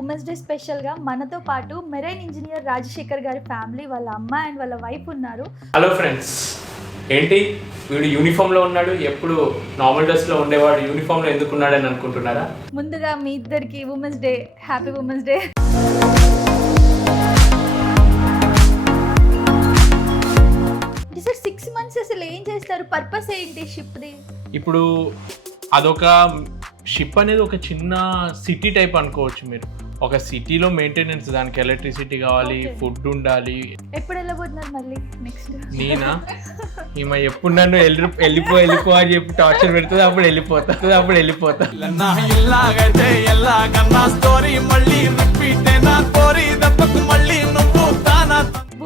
Women's day స్పెషల్గా మనతో పాటు మెరైన్ ఇంజనీర్ రాజశేఖర్ గారి ఫ్యామిలీ, వాళ్ళ అమ్మ అండ్ వాళ్ళ వైఫ్ ఉన్నారు. హలో ఫ్రెండ్స్, ఏంటి వీడు యూనిఫామ్లో ఉన్నాడు, ఎప్పుడు నార్మల్ డ్రెస్లో ఉండేవాడు యూనిఫామ్లో ఎందుకు ఉన్నాడని అనుకుంటున్నారా? ముందుగా మీ ఇద్దరికి women's day, happy women's day. Sir 6 months అసలు ఏం చేస్తారు? పర్పస్ ఏంటి షిప్ది? ఇప్పుడు అదొక షిప్ అనేది ఒక చిన్న సిటీ టైప్ అనుకోవచ్చు. మీరు ఒక సిటీలో మెయింటెనెన్స్, దానికి ఎలక్ట్రిసిటీ కావాలి, ఫుడ్ ఉండాలి. ఎప్పుడు వెళ్ళబోతున్నారు మళ్ళీ నెక్స్ట్? నేనా ఈమె ఎప్పుడు నన్ను వెళ్ళిపో అని చెప్పి టార్చర్ పెడుతుంది, అప్పుడు వెళ్ళిపోతా.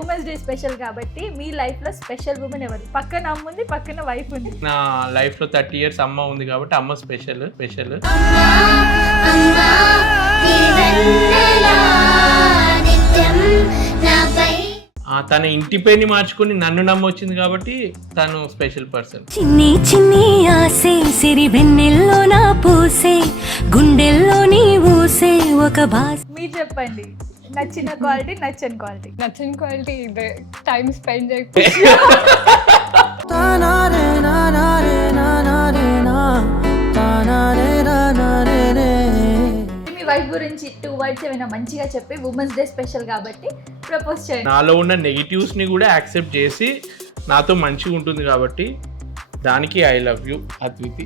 ఉమెన్స్ డే స్పెషల్ కాబట్టి మీ లైఫ్ లో స్పెషల్ ఉమెన్ ఎవరు? పక్కన అమ్మ ఉంది, పక్కన వైఫ్ ఉంది. నా లైఫ్ లో 30 years అమ్మ ఉంది కాబట్టి అమ్మ స్పెషల్. తన ఇంటి పేరుని మార్చుకుని నన్ను నమ్మొచ్చింది కాబట్టి తను స్పెషల్ పర్సన్. చిన్ని చిన్ని ఆసే సిరి వెన్నెల్లో నా పూసే గుండెల్లో నీ ఊసే ఒక బాస్. మీరు చెప్పండి, నచ్చిన క్వాలిటీ, నచ్చని క్వాలిటీ. నచ్చిన క్వాలిటీ ఇదే, టైం స్పెండ్ చేయకపోతే. మీ వైఫ్ గురించి 2 words ఏమైనా మంచిగా చెప్పి ఉమెన్స్ డే స్పెషల్ కాబట్టి ప్రపోజ్ చేయండి. నాలో ఉన్న నెగిటివ్స్ ని కూడా యాక్సెప్ట్ చేసి నాతో మంచిగా ఉంటుంది కాబట్టి దానికి ఐ లవ్ యూ అద్వితి.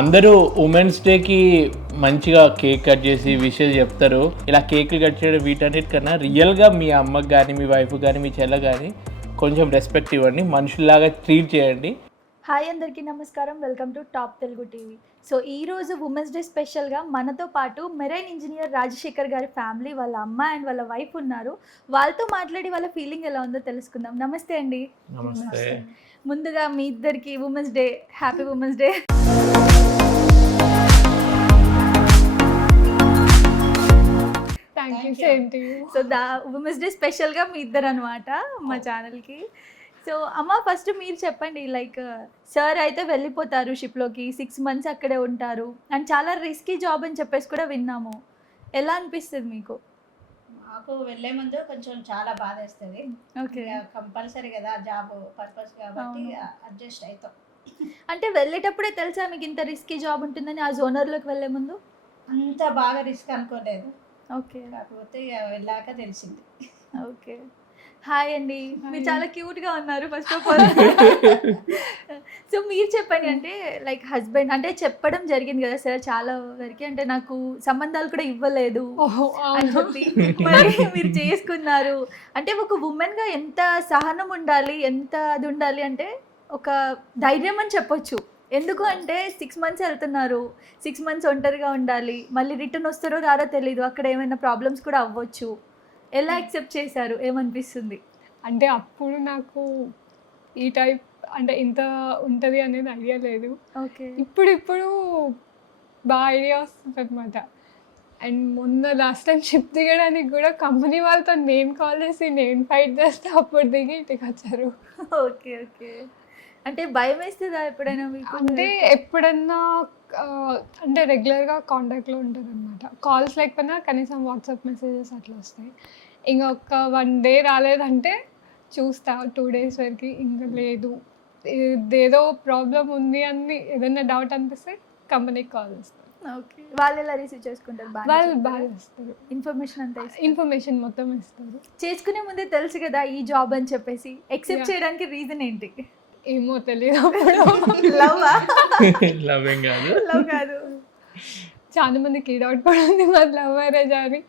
అందరూ ఉమెన్స్ డేకి మంచిగా కేక్ కట్ చేసి విషెస్ చెప్తారు. ఇలా కేక్ కట్ చేయడం వీటన్నిటికన్నా రియల్గా మీ అమ్మకి కానీ, మీ వైఫ్ కానీ, మీ చెల్ల కానీ కొంచెం రెస్పెక్ట్ ఇవ్వండి, మనుషుల్లాగా ట్రీట్ చేయండి. హాయ్ అందరికీ నమస్కారం, welcome to top Telugu TV. So ఈరోజు ఉమెన్స్ డే స్పెషల్గా మనతో పాటు మెరైన్ ఇంజనీర్ రాజశేఖర్ గారి ఫ్యామిలీ, వాళ్ళ అమ్మ అండ్ వాళ్ళ వైఫ్ ఉన్నారు. వాళ్ళతో మాట్లాడి వాళ్ళ ఫీలింగ్ ఎలా ఉందో తెలుసుకుందాం. నమస్తే అండి. నమస్తే. ముందుగా మీ ఇద్దరికి women's day, happy women's day. Thank you, same to you. So women's day స్పెషల్గా మీ ఇద్దరు అనమాట మా ఛానల్కి. సో అమ్మ, ఫస్ట్ మీరు చెప్పండి, లైక్ సార్ అయితే వెళ్ళిపోతారు షిప్లోకి, 6 months అక్కడే ఉంటారు అండ్ చాలా రిస్కీ జాబ్ అని చెప్పేసి కూడా విన్నాము. ఎలా అనిపిస్తుంది మీకు? మాకు వెళ్ళే ముందు కొంచెం చాలా బాధ వేస్తుంది. ఓకే, కంపల్సరీ కదా జాబ్ పర్పస్ కాబట్టి అడ్జస్ట్ అవుతాం. అంటే వెళ్ళేటప్పుడే తెలుసా మీకు ఇంత రిస్కీ జాబ్ ఉంటుందని? ఆ జోనర్లోకి వెళ్ళే ముందు అంత బాగా రిస్క్ అనుకోలేదు, ఓకే, కాకపోతే ఇక వెళ్ళాక తెలిసింది. ఓకే. హాయ్ అండి, మీరు చాలా క్యూట్గా ఉన్నారు ఫస్ట్ ఆఫ్ ఆల్. సో మీరు చెప్పండి, అంటే లైక్ హస్బెండ్ అంటే చెప్పడం జరిగింది కదా సార్ చాలా వరకు, అంటే నాకు సంబంధాలు కూడా ఇవ్వలేదు అని చెప్పి మరి మీరు చేసుకున్నారు. అంటే ఒక ఉమెన్గా ఎంత సహనం ఉండాలి, ఎంత అది ఉండాలి, అంటే ఒక ధైర్యం అని చెప్పొచ్చు. ఎందుకు అంటే 6 months వెళ్తున్నారు, 6 months ఒంటరిగా ఉండాలి, మళ్ళీ రిటర్న్ వస్తారో రారో తెలీదు, అక్కడ ఏమైనా ప్రాబ్లమ్స్ కూడా అవ్వచ్చు. ఎలా యాక్సెప్ట్ చేశారు? ఏమనిపిస్తుంది? అంటే అప్పుడు నాకు ఈ టైప్ అంటే ఇంత ఉంటుంది అనేది ఐడియా లేదు. ఓకే, ఇప్పుడు బాగా ఐడియా వస్తుంది అనమాట. అండ్ మొన్న లాస్ట్ టైం షిప్ దిగడానికి కూడా కంపెనీ వాళ్ళతో నేను కాల్ చేసి నేను ఫైట్ చేస్తే అప్పుడు దిగి ఇంటికి వచ్చారు. Okay, okay. అంటే భయం వేస్తుందా ఎప్పుడైనా మీకు? అంటే ఎప్పుడన్నా అంటే రెగ్యులర్గా కాంటాక్ట్లో ఉంటారు అనమాట. కాల్స్ లేకపోయినా కనీసం వాట్సాప్ మెసేజెస్ అట్లా వస్తాయి. ఇంకొక 1 day రాలేదంటే చూస్తా 2 days వరకు, ఇంకా లేదు ఏదో ప్రాబ్లం ఉంది అని ఏదైనా డౌట్ అనిపిస్తే కంపెనీకి కాల్ చేస్తారు. ఓకే, వాళ్ళు ఎలా రిసీవ్ చేసుకుంటారు? వాళ్ళు బాగా ఇస్తారు, ఇన్ఫర్మేషన్ అంతా ఇన్ఫర్మేషన్ మొత్తం ఇస్తారు. చేసుకునే ముందే తెలుసు కదా ఈ జాబ్ అని చెప్పేసి, ఎక్సెప్ట్ చేయడానికి రీజన్ ఏంటి? ఏమో తెలియదు. లవ్ ఏం కాదు, లవ్ కాదు. చాలా మందికి ఈ డౌట్ కూడా ఉంది, మరి లవ్ మ్యారేజ్ అని.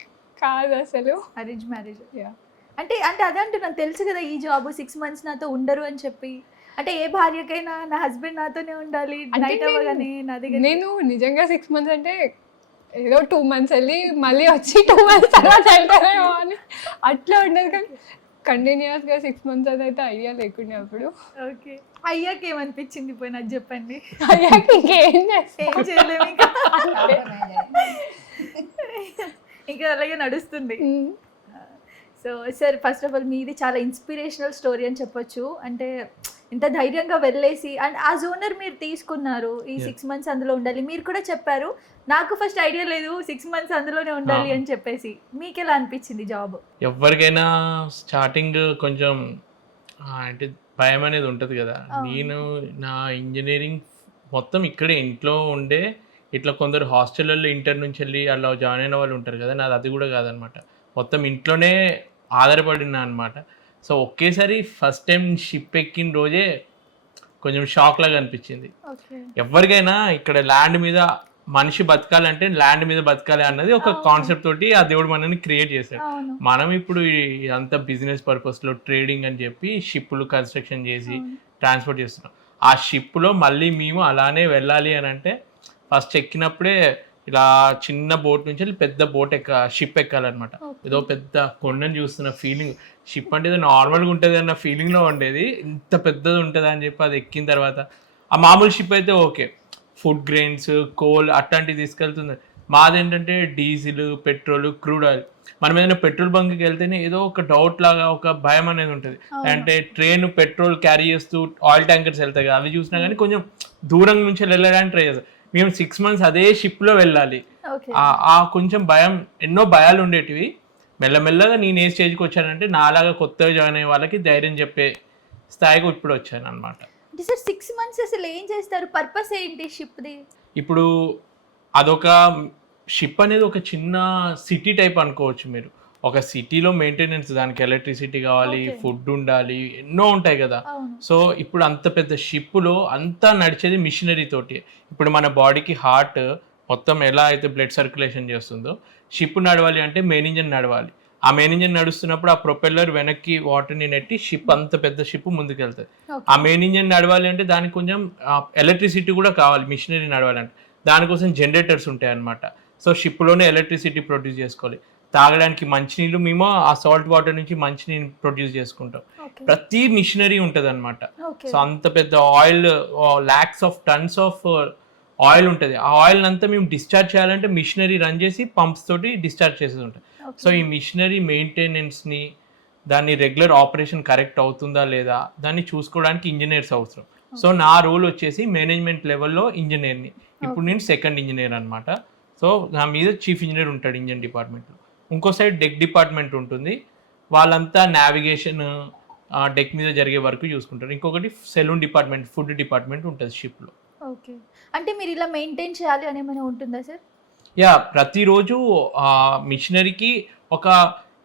కాదు, అసలు అరేంజ్ మ్యారేజ్. అంటే అదే అంటున్నాను, తెలుసు కదా ఈ జాబ్ 6 months నాతో ఉండరు అని చెప్పి. అంటే ఏ భార్యకైనా నా హస్బెండ్ నాతోనే ఉండాలి, నైట్ అవ్వగానే నా దగ్గర. నేను నిజంగా 6 months అంటే ఏదో 2 months వెళ్ళి మళ్ళీ వచ్చి 2 months తర్వాత వెళ్తారేమో అని అట్లా ఉండదు. కానీ కంటిన్యూస్గా 6 months అదైతే ఐడియా లేకుండా అప్పుడు. ఓకే, అయ్యాక ఏమనిపించింది పోయినా చెప్పండి. అయ్యాక ఇంకేం చేస్తాం, ఏం చేయలేము ఇంకా అలాగే నడుస్తుంది. So sir, first of all మీది చాలా ఇన్స్పిరేషనల్ స్టోరీ అని చెప్పొచ్చు. అంటే ఇంత ధైర్యంగా వెళ్ళేసి అండ్ ఆ జోనర్ మీరు తీసుకున్నారు ఈ 6 months అందులో ఉండాలి. మీరు కూడా చెప్పారు నాకు ఫస్ట్ ఐడియా లేదు 6 months అందులోనే ఉండాలి అని చెప్పేసి. మీకు ఎలా అనిపించింది జాబ్? ఎవరికైనా స్టార్టింగ్ కొంచెం అంటే భయం అనేది ఉంటుంది కదా. నేను నా ఇంజనీరింగ్ మొత్తం ఇక్కడే ఇంట్లో ఉండే ఇట్లా కొందరు హాస్టల్లో ఇంటర్ నుంచి వెళ్ళి అలా జాయిన్ అయిన వాళ్ళు ఉంటారు కదా, నాది అది కూడా కాదనమాట. మొత్తం ఇంట్లోనే ఆధారపడినా అనమాట. సో ఒకేసారి ఫస్ట్ టైం షిప్ ఎక్కిన రోజే కొంచెం షాక్ లాగా అనిపించింది. ఎవరికైనా ఇక్కడ ల్యాండ్ మీద మనిషి బతకాలంటే ల్యాండ్ మీద బతకాలి అన్నది ఒక కాన్సెప్ట్ తోటి ఆ దేవుడు మనల్ని క్రియేట్ చేశాడు. మనం ఇప్పుడు అంత బిజినెస్ పర్పస్లో ట్రేడింగ్ అని చెప్పి షిప్లు కన్స్ట్రక్షన్ చేసి ట్రాన్స్పోర్ట్ చేస్తున్నాం. ఆ షిప్లో మళ్ళీ మేము అలానే వెళ్ళాలి అని అంటే ఫస్ట్ ఎక్కినప్పుడే ఇలా చిన్న బోట్ నుంచి పెద్ద బోట్ షిప్ ఎక్కాలన్నమాట. ఏదో పెద్ద కొండని చూస్తున్న ఫీలింగ్. షిప్ అంటే ఏదో నార్మల్గా ఉంటుంది అన్న ఫీలింగ్లో ఉండేది. ఇంత పెద్దది ఉంటుంది అని చెప్పి అది ఎక్కిన తర్వాత ఆ మామూలు షిప్ అయితే ఓకే, ఫుడ్ గ్రెయిన్స్, కోల్ అట్లాంటివి తీసుకెళ్తుంది. మాదేంటంటే డీజిల్, పెట్రోల్, క్రూడ్ ఆయిల్. మనం ఏదైనా పెట్రోల్ బంక్కి వెళ్తేనే ఏదో ఒక డౌట్ లాగా ఒక భయం అనేది ఉంటుంది. అంటే ట్రైన్ పెట్రోల్ క్యారీ చేస్తూ ఆయిల్ ట్యాంకర్స్ వెళ్తాయి కదా, అవి చూసినా కానీ కొంచెం దూరం నుంచి వెళ్ళడానికి ట్రై చేస్తాం. మేము 6 months అదే షిప్లో వెళ్ళాలి. ఆ కొంచెం భయం, ఎన్నో భయాలు ఉండేటివి. మెల్లమెల్లగా నేను ఏ స్టేజ్కి వచ్చానంటే నాలాగా కొత్తగా జాయిన్ అయ్యే వాళ్ళకి ధైర్యం చెప్పే స్థాయికి ఇప్పుడు వచ్చాను అనమాట. అంటే సార్ 6 months అసలు ఏం చేస్తారు? పర్పస్ ఏంటి షిప్ది? ఇప్పుడు అదొక షిప్ అనేది ఒక చిన్న సిటీ టైప్ అనుకోవచ్చు మీరు. ఒక సిటీలో మెయింటెనెన్స్, దానికి ఎలక్ట్రిసిటీ కావాలి, ఫుడ్ ఉండాలి, ఎన్నో ఉంటాయి కదా. సో ఇప్పుడు అంత పెద్ద షిప్లో అంతా నడిచేది మిషనరీ తోటి. ఇప్పుడు మన బాడీకి హార్ట్ మొత్తం ఎలా అయితే బ్లడ్ సర్క్యులేషన్ చేస్తుందో, షిప్ నడవాలి అంటే మెయిన్ ఇంజన్ నడవాలి. ఆ మెయిన్ ఇంజన్ నడుస్తున్నప్పుడు ఆ ప్రొపెల్లర్ వెనక్కి వాటర్ని నెట్టి షిప్, అంత పెద్ద షిప్ ముందుకు వెళ్తుంది. ఆ మెయిన్ ఇంజన్ నడవాలి అంటే దానికి కొంచెం ఎలక్ట్రిసిటీ కూడా కావాలి. మిషనరీ నడవాలంటే దానికోసం జనరేటర్స్ ఉంటాయి అన్నమాట. సో షిప్లోనే ఎలక్ట్రిసిటీ ప్రొడ్యూస్ చేసుకోవాలి. తాగడానికి మంచినీళ్ళు మేము ఆ సాల్ట్ వాటర్ నుంచి మంచినీళ్ళు ప్రొడ్యూస్ చేసుకుంటాం. ప్రతి మిషనరీ ఉంటుంది అనమాట. సో అంత పెద్ద oil, lakhs of tons of oil ఉంటుంది. ఆ ఆయిల్ అంతా మేము డిశ్చార్జ్ చేయాలంటే మిషనరీ రన్ చేసి పంప్స్ తోటి డిశ్చార్జ్ చేసేది ఉంటుంది. సో ఈ మిషనరీ మెయింటెనెన్స్ని, దాన్ని రెగ్యులర్ ఆపరేషన్ కరెక్ట్ అవుతుందా లేదా దాన్ని చూసుకోవడానికి ఇంజనీర్స్ అవసరం. సో నా రోల్ వచ్చేసి మేనేజ్మెంట్ లెవెల్లో ఇంజనీర్ని. ఇప్పుడు నేను సెకండ్ ఇంజనీర్ అనమాట. సో నా మీద చీఫ్ ఇంజనీర్ ఉంటాడు ఇంజన్ డిపార్ట్మెంట్లో. ఇంకో సైడ్ డెక్ డిపార్ట్మెంట్ ఉంటుంది. వాళ్ళంతా నావిగేషన్, డెక్ మీద జరిగే వర్క్ చూసుకుంటారు. ఇంకొకటి సెలూన్ డిపార్ట్మెంట్, ఫుడ్ డిపార్ట్మెంట్ ఉంటుంది షిప్లో. ఓకే, అంటే మీరు ఇలా మెయింటైన్ చేయాలి అని ఏమైనా ఉంటుందా సార్? యా, ప్రతిరోజు మిషనరీకి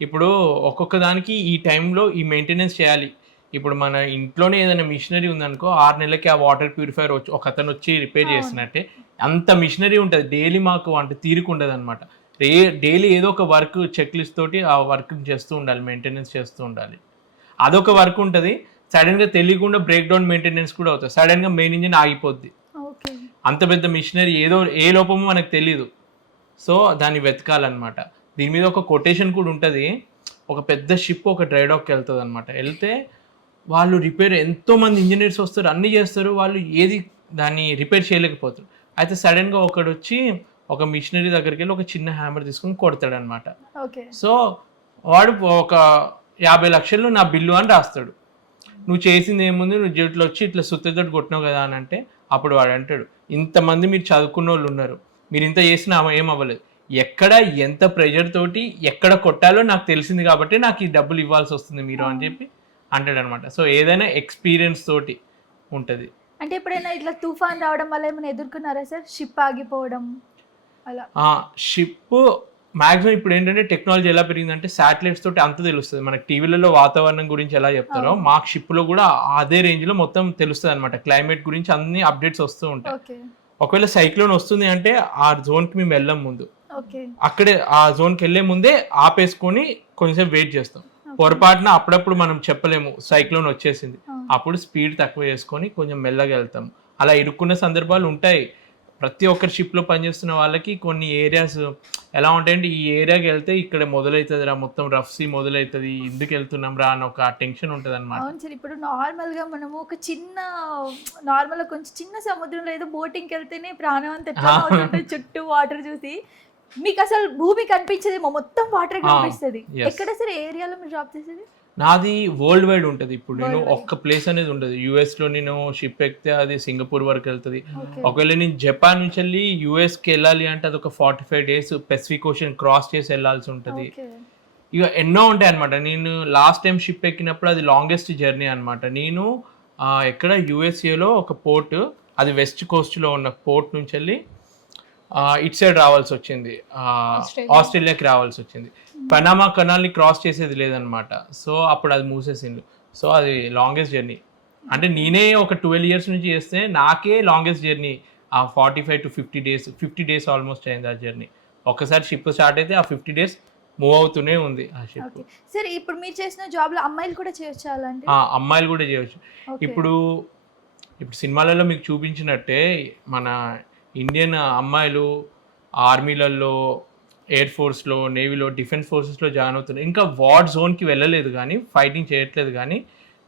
ఇప్పుడు ఒక్కొక్క దానికి ఈ టైంలో ఈ మెయింటెనెన్స్ చేయాలి. ఇప్పుడు మన ఇంట్లోనే ఏదైనా మిషనరీ ఉందనుకో, 6 నెలలకి ఆ వాటర్ ప్యూరిఫైర్ వచ్చి ఒక అతను వచ్చి రిపేర్ చేసినట్టే అంత మిషనరీ ఉంటుంది. డైలీ మాకు అంటే తీరుకుండదు అనమాట. డైలీ ఏదో ఒక వర్క్ చెక్ లిస్ట్ తోటి ఆ వర్క్ చేస్తూ ఉండాలి, మెయింటెనెన్స్ చేస్తూ ఉండాలి. అదొక వర్క్ ఉంటుంది. సడన్గా తెలియకుండా బ్రేక్ డౌన్ మెయింటెనెన్స్ కూడా అవుతుంది. సడన్గా మెయిన్ ఇంజిన్ ఆగిపోద్ది. అంత పెద్ద మిషనరీ ఏదో ఏ లోపమో మనకు తెలియదు. సో దాన్ని వెతకాలన్నమాట. దీని మీద ఒక కొటేషన్ కూడా ఉంటుంది. ఒక పెద్ద షిప్ ఒక డ్రైడాక్కి వెళ్తుంది అనమాట. వెళ్తే వాళ్ళు రిపేర్, ఎంతోమంది ఇంజనీర్స్ వస్తారు, అన్నీ చేస్తారు, వాళ్ళు ఏది దాన్ని రిపేర్ చేయలేకపోతారు. అయితే సడన్గా ఒకడు వచ్చి ఒక మిషనరీ దగ్గరికి వెళ్ళి ఒక చిన్న హ్యామర్ తీసుకొని కొడతాడు అనమాట. సో వాడు ఒక 50 లక్షలు నా బిల్లు అని రాస్తాడు. నువ్వు చేసింది ఏముంది, నువ్వు జేట్లో వచ్చి ఇట్లా సుత్తతోటి కొట్టినావు కదా అని అంటే, అప్పుడు వాడు అంటాడు, ఇంతమంది మీరు చదువుకున్న వాళ్ళు ఉన్నారు, మీరు ఇంత చేసినా ఏం అవ్వలేదు, ఎక్కడ ఎంత ప్రెషర్ తోటి ఎక్కడ కొట్టాలో నాకు తెలిసింది కాబట్టి నాకు ఈ డబ్బులు ఇవ్వాల్సి వస్తుంది మీరు అని చెప్పి అంటాడు అనమాట. సో ఏదైనా ఎక్స్పీరియన్స్ తోటి ఉంటుంది. అంటే ఎప్పుడైనా ఇట్లా తుఫాన్ రావడం వల్ల ఏమైనా ఎదుర్కొన్నారా సార్? షిప్ ఆగిపోవడం అలా? షిప్ మ్యాక్సిమం ఇప్పుడు ఏంటంటే టెక్నాలజీ ఎలా పెరిగిందంటే శాటిలైట్స్ తోటి అంత తెలుస్తుంది. మనకి టీవీలలో వాతావరణం గురించి ఎలా చెప్తారో మాకు షిప్లో కూడా అదే రేంజ్లో మొత్తం తెలుస్తుంది అనమాట. క్లైమేట్ గురించి అన్ని అప్డేట్స్ వస్తూ ఉంటాయి. ఒకవేళ సైక్లోన్ వస్తుంది అంటే ఆ జోన్కి మేము వెళ్ళాం ముందు, అక్కడే ఆ జోన్కి వెళ్ళే ముందే ఆపేసుకొని కొంచెంసేపు వెయిట్ చేస్తాం. పొరపాటున అప్పుడప్పుడు మనం చెప్పలేము సైక్లోన్ వచ్చేసింది, అప్పుడు స్పీడ్ తక్కువ చేసుకొని కొంచెం మెల్లగా వెళ్తాం. అలా ఇరుక్కున్న సందర్భాలు ఉంటాయి. ప్రతి ఒక్కరి షిప్లో పనిచేస్తున్న వాళ్ళకి కొన్ని ఏరియాస్ ఎలా ఉంటాయంటే, ఈ ఏరియాకి వెళ్తే ఇక్కడ మొదలవుతుంది రా, మొత్తం రఫ్ సీ మొదలవుతుంది, ఎందుకు వెళ్తున్నాం రా అని ఒక టెన్షన్ ఉంటుంది అనమాట. అవును సార్, ఇప్పుడు నార్మల్గా మనము ఒక కొంచెం చిన్న సముద్రంలో ఏదో బోటింగ్కి వెళ్తేనే ప్రాణం అంత చుట్టూ వాటర్ చూసి మీకు అసలు భూమి కనిపించదేమో, మొత్తం వాటర్ కనిపిస్తుంది. ఎక్కడ సార్ ఏరియాలో మీరు జాబ్ చేసేది? నాది వరల్డ్ వైడ్ ఉంటుంది. ఇప్పుడు నేను Worldwide. ఒక్క ప్లేస్ అనేది ఉండదు. యూఎస్లో నేను షిప్ ఎక్కితే అది సింగపూర్ వరకు వెళ్తుంది. Okay. ఒకవేళ నేను జపాన్ నుంచి వెళ్ళి యూఎస్కి వెళ్ళాలి అంటే అది ఒక 45 days పెసిఫిక్ ఓషన్ క్రాస్ చేసి వెళ్ళాల్సి ఉంటుంది. Okay. ఇక ఎన్నో ఉంటాయి అనమాట. నేను లాస్ట్ టైం షిప్ ఎక్కినప్పుడు అది లాంగెస్ట్ జర్నీ అనమాట. నేను ఎక్కడ యూఎస్ఏలో ఒక పోర్ట్, అది వెస్ట్ కోస్ట్లో ఉన్న పోర్ట్ నుంచి వెళ్ళి ఇటు సైడ్ రావాల్సి వచ్చింది, ఆస్ట్రేలియాకి రావాల్సి వచ్చింది. పనామా కెనాల్ని క్రాస్ చేసేది లేదనమాట. సో అప్పుడు అది మూసేసింది. సో అది లాంగెస్ట్ జర్నీ. అంటే నేనే ఒక 12 years నుంచి చేస్తే నాకే లాంగెస్ట్ జర్నీ ఆ 45 to 50 days ఆల్మోస్ట్ అయింది ఆ జర్నీ. ఒకసారి షిప్ స్టార్ట్ అయితే ఆ 50 days మూవ్ అవుతూనే ఉంది ఆ షిప్. Okay. సరే ఇప్పుడు మీరు చేసిన జాబ్ లో అమ్మాయిలు కూడా చేయొచ్చు అలాంటి? అమ్మాయిలు కూడా చేయవచ్చు. Okay. ఇప్పుడు సినిమాలలో మీకు చూపించినట్టే మన ఇండియన్ అమ్మాయిలు ఆర్మీలలో, ఎయిర్ ఫోర్స్లో, నేవీలో, డిఫెన్స్ ఫోర్సెస్లో జాయిన్ అవుతున్నారు. ఇంకా వార్ జోన్కి వెళ్ళలేదు కానీ, ఫైటింగ్ చేయట్లేదు కానీ,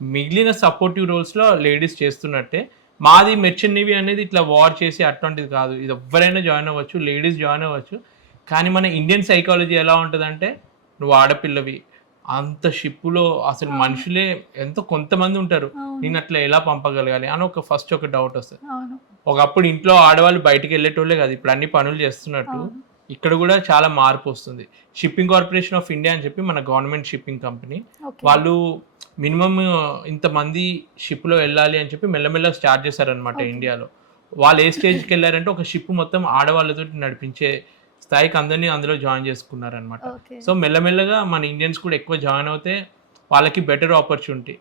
మిగిలిన సపోర్టివ్ రోల్స్లో లేడీస్ చేస్తున్నట్టే. మాది మెర్చెంట్ నేవీ అనేది ఇట్లా వార్ చేసి అట్లాంటిది కాదు. ఇది ఎవరైనా జాయిన్ అవ్వచ్చు, లేడీస్ జాయిన్ అవ్వచ్చు. కానీ మన ఇండియన్ సైకాలజీ ఎలా ఉంటుందంటే, నువ్వు ఆడపిల్లవి, అంత షిప్పులో అసలు మనుషులే ఎంతో కొంతమంది ఉంటారు, నేను అట్లా ఎలా పంపగలగాలి అని ఫస్ట్ ఒక డౌట్ వస్తుంది. అవును. ఒకప్పుడు ఇంట్లో ఆడవాళ్ళు బయటికి వెళ్ళేటోళ్ళే కాదు, ఇప్పుడు అన్ని పనులు చేస్తున్నట్టు ఇక్కడ కూడా చాలా మార్పు వస్తుంది. షిప్పింగ్ కార్పొరేషన్ ఆఫ్ ఇండియా అని చెప్పి మన గవర్నమెంట్ షిప్పింగ్ కంపెనీ, Okay. వాళ్ళు మినిమం ఇంతమంది షిప్లో వెళ్ళాలి అని చెప్పి మెల్లమెల్లగా స్టార్ట్ చేశారనమాట ఇండియాలో. వాళ్ళు ఏ స్టేజ్కి వెళ్ళారంటే ఒక షిప్ మొత్తం ఆడవాళ్ళతో నడిపించే స్థాయికి అందరినీ అందులో జాయిన్ చేసుకున్నారనమాట. Okay. సో మెల్లమెల్లగా మన ఇండియన్స్ కూడా ఎక్కువ జాయిన్ అవుతే వాళ్ళకి బెటర్ ఆపర్చునిటీ.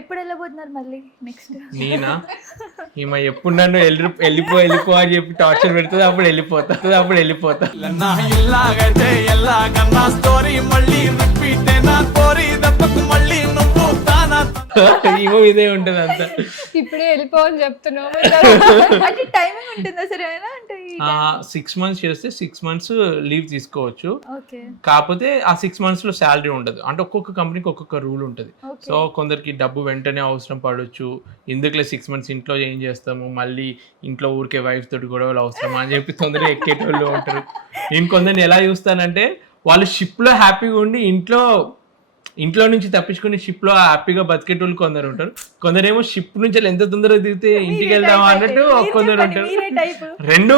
ఎప్పుడు వెళ్ళబోతున్నారు మళ్ళీ నెక్స్ట్? నేనా, ఈమె ఎప్పుడు నన్ను వెళ్ళిపో అని చెప్పి టార్చర్ పెడుతుంది, అప్పుడు వెళ్ళిపోతా. ఇలాగైతే ఎలాగన్నా స్టోరీ మళ్ళీ రిపీట్ అయినా కోరి దెబ్బకు మళ్ళీ నువ్వు తానా ఈమె ఇదే ఉంటుంది అంతా. ఇప్పుడే వెళ్ళిపోవని చెప్తున్నావు. అంటే టైమింగ్ ఉంటుందా సరే అంటే? 6 months చేస్తే 6 months లీవ్ తీసుకోవచ్చు. ఓకే. కాకపోతే ఆ 6 months లో శాలరీ ఉండదు. అంటే ఒక్కొక్క కంపెనీకి ఒక్కొక్క రూల్ ఉంటుంది. Okay. సో కొందరికి డబ్బు వెంటనే అవసరం పడవచ్చు. ఎందుకులే 6 months ఇంట్లో ఏం చేస్తాము, మళ్ళీ ఇంట్లో ఊరికే వైఫ్ తోటి గొడవలు అవసరమా అని చెప్పి తొందరగా ఎక్కేటోళ్ళు ఉంటారు. నేను కొందరిని ఎలా చూస్తానంటే, వాళ్ళు షిప్లో హ్యాపీగా ఉండి ఇంట్లో నుంచి తప్పించుకుని షిప్లో హ్యాపీగా బతికేటోళ్ళు కొందరు ఉంటారు. కొందరేమో షిప్ నుంచి ఎంత తొందరగా దిగితే ఇంటికి వెళ్దామా అన్నట్టు కొందరు ఉంటారు. రెండు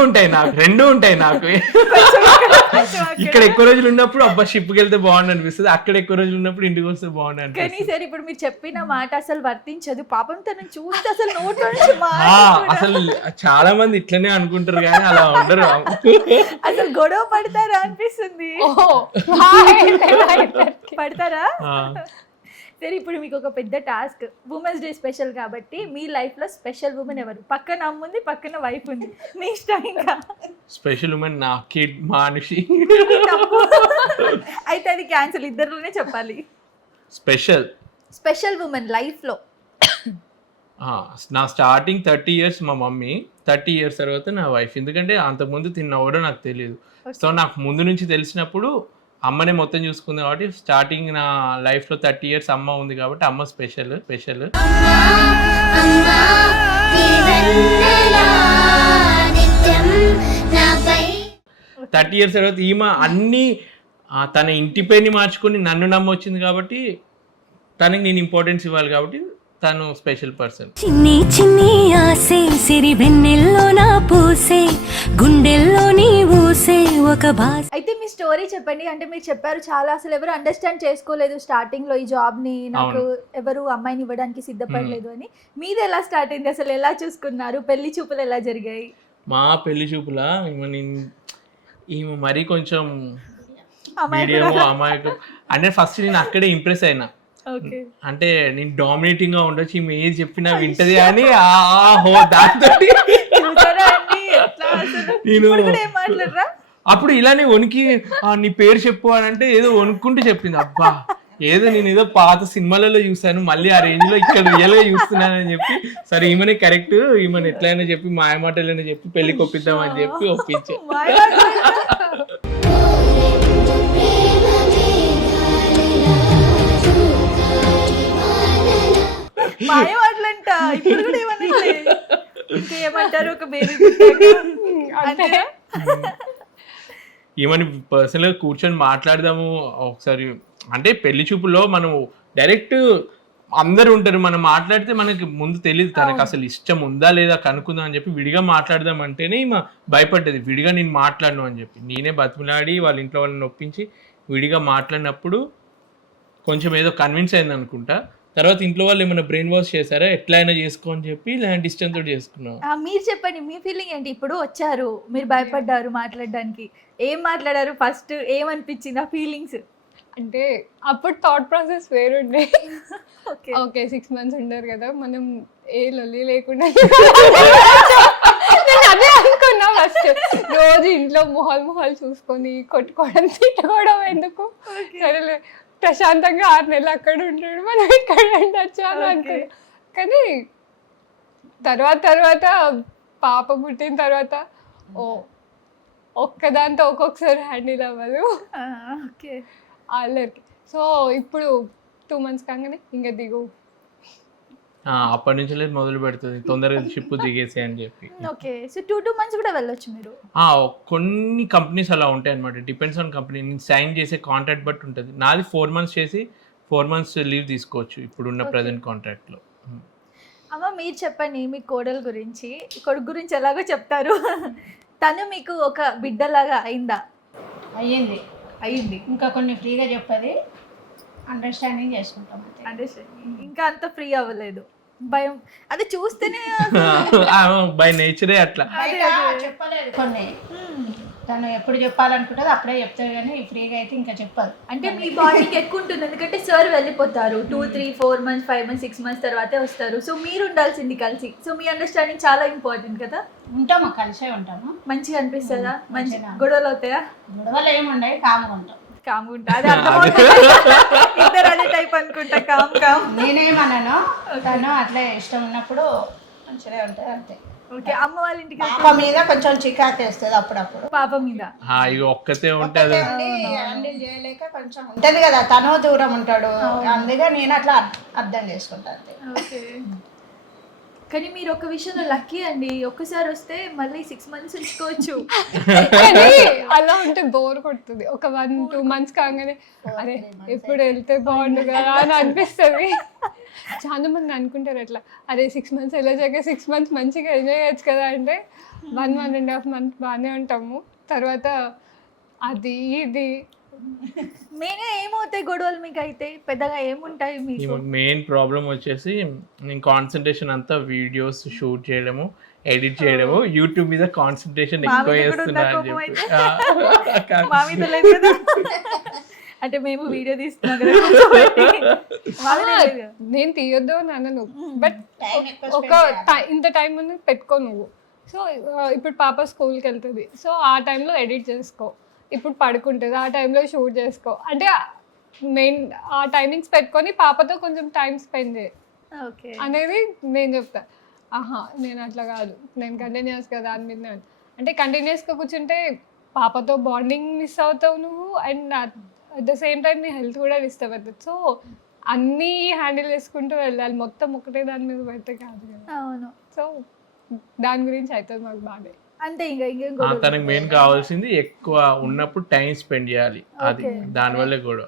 ఉంటాయి నాకు. ఇక్కడ ఎక్కువ రోజులు ఉన్నప్పుడు అబ్బా షిప్కి వెళ్తే బాగుండు అనిపిస్తుంది, అక్కడ ఎక్కువ రోజులు ఉన్నప్పుడు ఇంటికి వస్తే బాగుండు కానీ అనిపిస్తుంది. సరే ఇప్పుడు మీరు చెప్పిన మాట అసలు వర్తించదు. పాపం తనని చూస్తే అసలు నోట్లో నుంచి మాట అసలు చాలా మంది ఇట్లనే అనుకుంటారు కానీ అలా ఉండరు. అసలు గొడవ పడతారా అనిపిస్తుంది. పడతారా? సరే ఇప్పుడు మీకు ఒక పెద్ద టాస్క్. ఉమెన్స్ డే స్పెషల్ కాబట్టి మీ లైఫ్ లో స్పెషల్ ఉమెన్ ఎవరు? పక్కన అమ్మ ఉంది, పక్కన వైఫ్ ఉంది, మీ ఇష్టం. ఇంకా స్పెషల్ ఉమెన్ నా కిడ్ మానుషి. అయితే అది క్యాన్సిల్, ఇద్దరులోనే చెప్పాలి. స్పెషల్ ఉమెన్ లైఫ్ లో. నా స్టార్టింగ్ 30 years మా మమ్మీ, 30 years తర్వాత నా వైఫ్. ఎందుకంటే అంతకుముందు తిన్నవాడో నాకు తెలియదు. సో నాకు ముందు నుంచి తెలిసినప్పుడు అమ్మనే మొత్తం చూసుకుంది కాబట్టి స్టార్టింగ్ నా లైఫ్లో 30 years అమ్మ ఉంది కాబట్టి అమ్మ స్పెషల్. 30 years తర్వాత ఈమె అన్నీ తన ఇంటి పేరుని మార్చుకొని నన్ను నమ్మొచ్చింది కాబట్టి తనకి నేను ఇంపార్టెన్స్ ఇవ్వాలి కాబట్టి తను స్పెషల్ పర్సన్. చిన్ని చిన్ని ఆసే సిరి వెన్నెల్లో నా పూసే గుండెల్లో నీ ఊసే ఒక భాష. అయితే మీ స్టోరీ చెప్పండి. అంటే మీరు చెప్పారు చాలా, అసలు ఎవరు అండర్స్టాండ్ చేసుకోలేదు స్టార్టింగ్ లో ఈ జాబ్ ని, నాకు ఎవరు అమ్మాయిని ఇవ్వడానికి సిద్ధపడలేదు అని. మీది ఎలా స్టార్ట్ అయింది, అసలు ఎలా చూసుకున్నారు, పెళ్లి చూపులు ఎలా జరిగాయి? మా పెళ్లి చూపులా ఈమె మరీ కొంచెం అమ్మాయి అమాయకు అంటే ఫస్ట్ నేను అక్కడే ఇంప్రెస్ అయినా. ఓకే. అంటే నేను డామినేటింగ్ గా ఉండొచ్చు, ఈమె ఏది చెప్పినా వింటది అని దాంతో చూసారా అండి ఎట్లా అసలు? నేను ఇప్పుడు కూడా ఏం మాట్లాడరా? అప్పుడు ఇలానే వణికి నీ పేరు చెప్పు అని అంటే ఏదో వణుక్కుంటూ చెప్పింది. అబ్బా నేను ఏదో పాత సినిమాలలో చూసాను, మళ్ళీ ఆ రేంజ్ లో ఇక్కడ రియల్ గా చూస్తున్నానని చెప్పి, సరే ఈమెనే కరెక్ట్, ఈమెను ఎట్లయినా చెప్పి మాయమాటలైనా చెప్పి పెళ్లికి ఒప్పిద్దామని చెప్పి ఒప్పించే. మాయ మాటలంట. ఇప్పుడు కూడా ఏమన్నా ఇంకేమంటారు, ఒక బేబీ అంటే ఈమెని పర్సనల్ గా కూర్చొని మాట్లాడదాము ఒకసారి. అంటే పెళ్లి చూపులో మనం డైరెక్ట్ అందరు ఉంటారు, మనం మాట్లాడితే మనకి ముందు తెలియదు తనకు అసలు ఇష్టం ఉందా లేదా కనుక్కుందాం అని చెప్పి విడిగా మాట్లాడదాం అంటేనే ఈమె భయపడ్డది. విడిగా నేను మాట్లాడను అని చెప్పి నేనే బతిమలాడి వాళ్ళ ఇంట్లో వాళ్ళని ఒప్పించి విడిగా మాట్లాడినప్పుడు కొంచెం ఏదో కన్విన్స్ అయింది అనుకుంటా. తర్వాత ఇంట్లో వాళ్ళు ఏమైనా బ్రెయిన్ వాష్ చేశారా, ఎట్లా అయినా చేసుకో అని చెప్పి ఇలాంటి ఇష్టంతో చేసుకున్నాం. మీరు చెప్పండి మీ ఫీలింగ్ ఏంటి? ఇప్పుడు వచ్చారు, మీరు భయపడ్డారు మాట్లాడడానికి, ఏం మాట్లాడారు ఫస్ట్, ఏమనిపించింది ఆ ఫీలింగ్స్? అంటే అప్పుడు థాట్ ప్రాసెస్ వేరుండే. ఓకే ఓకే 6 months ఉండరు కదా, మనం ఏ లొల్లి లేకుండా నేను అదే అనుకున్నా ఫస్ట్. రోజు ఇంట్లో మొహాలు చూసుకొని కొట్టుకోవడం తిట్టుకోవడం ఎందుకు, సరేలే ప్రశాంతంగా 6 నెలలు అక్కడ ఉంటాడు, మనం ఇక్కడ ఉండొచ్చు అని అనుకున్నా. కానీ తర్వాత పాప పుట్టిన తర్వాత ఒక్కదాంతో ఒక్కొక్కసారి హ్యాండిల్ అవ్వదు ఓకే అల్లరికి. సో ఇప్పుడు 2 months కాగానే ఇంకా దిగు, అప్పటి నుంచి మొదలు పెడుతుంది తొందరగా షిప్ దిగేసి అని చెప్పి. ఓకే సో 2 months కూడా వెళ్ళొచ్చు మీరు? కొన్ని కంపెనీస్ అలా ఉంటాయి అనమాట, డిపెండ్స్ ఆన్ కంపెనీ. నేను సైన్ చేసే కాంట్రాక్ట్ బట్టి ఉంటుంది. నాది 4 months చేసి 4 months లీవ్ తీసుకోవచ్చు ఇప్పుడున్న ప్రజెంట్ కాంట్రాక్ట్లో. అమ్మ మీరు చెప్పండి మీ కోడలు గురించి. కొడుకు గురించి ఎలాగో చెప్తారు, తను మీకు ఒక బిడ్డలాగా అయిందా? అయ్యింది. ఇంకా కొన్ని ఫ్రీగా చెప్పది, అండర్స్టాండింగ్ చేసుకుంటాం అంతే. అంటే ఇంకా అంత ఫ్రీ అవ్వలేదు, భయం అది చూస్తేనే బై నేచరే అట్లా. బయట చెప్పలేదు కొన్ని, తను ఎప్పుడు చెప్పాలనుకుంటుంది అప్పుడే చెప్తారు, కానీ ఫ్రీగా అయితే ఇంకా చెప్పదు. అంటే మీ బాడీకి ఎక్కువ ఉంటుంది, ఎందుకంటే సార్ వెళ్ళిపోతారు 2, 3, 4 months, 5 months, 6 months తర్వాతే వస్తారు. సో మీరు ఉండాల్సింది కలిసి. సో మీ అండర్స్టాండింగ్ చాలా ఇంపార్టెంట్ కదా. ఉంటాము, కలిసే ఉంటాము. మంచిగా అనిపిస్తుందా? మంచి గొడవలు అవుతాయా? గొడవలు ఏముండవు, కామ్గా ఉంటాం. కామ్గా అదే అర్థమవుతుంది. ఇద్దరు అదే టైప్ అనుకుంటా, కామ్. నేనేమన్నాను, తను అట్లే ఇష్టం ఉన్నప్పుడు మంచిగా ఉంటుంది అంతే. ఓకే అమ్మ వాళ్ళ ఇంటికి పాప మీద కొంచెం చికాకు వేస్తుంది అప్పుడప్పుడు. పాప మీద ఇక ఒక్కతే ఉంటుంది, హ్యాండిల్ చేయలేక కొంచెం ఉంటది కదా, తను దూరం ఉంటాడు, అందుకే నేను అట్లా అర్థం చేసుకుంటాను అంతే. ఓకే కానీ మీరు ఒక విషయంలో లక్కీ అండి, ఒక్కసారి వస్తే మళ్ళీ 6 months ఉంచుకోవచ్చు. కానీ అలా ఉంటే బోర్ కొడుతుంది. ఒక 1-2 months కాగానే అరే ఎప్పుడు వెళ్తే బాగుండు కదా అని అనిపిస్తుంది. చాలా మంది అనుకుంటారు అట్లా, అరే 6 months వెళ్ళాక 6 months మంచిగా ఎంజాయ్ చేయొచ్చు కదా అంటే 1.5 months బాగానే ఉంటాము, తర్వాత అది ఇది మెయిన్గా ఏమవుతాయి గొడవలు మీకు? అయితే పెద్దగా ఏముంటాయి మీకు? మెయిన్ ప్రాబ్లం వచ్చేసి నేను కాన్సన్ట్రేషన్ అంతా వీడియోస్ షూట్ చేయడము, ఎడిట్ చేయడము, యూట్యూబ్ మీద కాన్సన్ట్రేషన్ ఎక్కువ చేస్తున్నా అని చెప్పి. మా మీద లేదు కదా, అంటే మేము వీడియో తీస్తున్నాం కదా కూర్చోబెట్టి. మా మీద లేదు కదా. నేను తీయొద్దు అని అనను, బట్ ఒక ఇంత టైం అనేది పెట్టుకో నువ్వు. సో ఇప్పుడు పాప స్కూల్కి వెళ్తుంది, సో ఆ టైంలో ఎడిట్ చేసుకో. ఇప్పుడు పడుకుంటుంది, ఆ టైంలో షూట్ చేసుకో. అంటే మెయిన్ ఆ టైమింగ్స్ పెట్టుకొని పాపతో కొంచెం టైం స్పెండ్ చేయి ఓకే అనేది నేను చెప్తా. నేను అట్లా కాదు, నేను కంటిన్యూస్గా దాని మీద అంటే కంటిన్యూస్గా కూర్చుంటే పాపతో బాండింగ్ మిస్ అవుతావు నువ్వు, and at the same time నీ హెల్త్ కూడా డిస్టర్బ్ అవుతుంది. సో అన్నీ హ్యాండిల్ చేసుకుంటూ వెళ్ళాలి, మొత్తం ఒకటే దాని మీద పెడితే కాదు కదా. అవును. సో దాని గురించి అవుతుంది మాకు బాగా. అంతే ఇంకేం తనకు మెయిన్ కావాల్సింది ఎక్కువ ఉన్నప్పుడు టైం స్పెండ్ చేయాలి, అది దానివల్లే కూడా.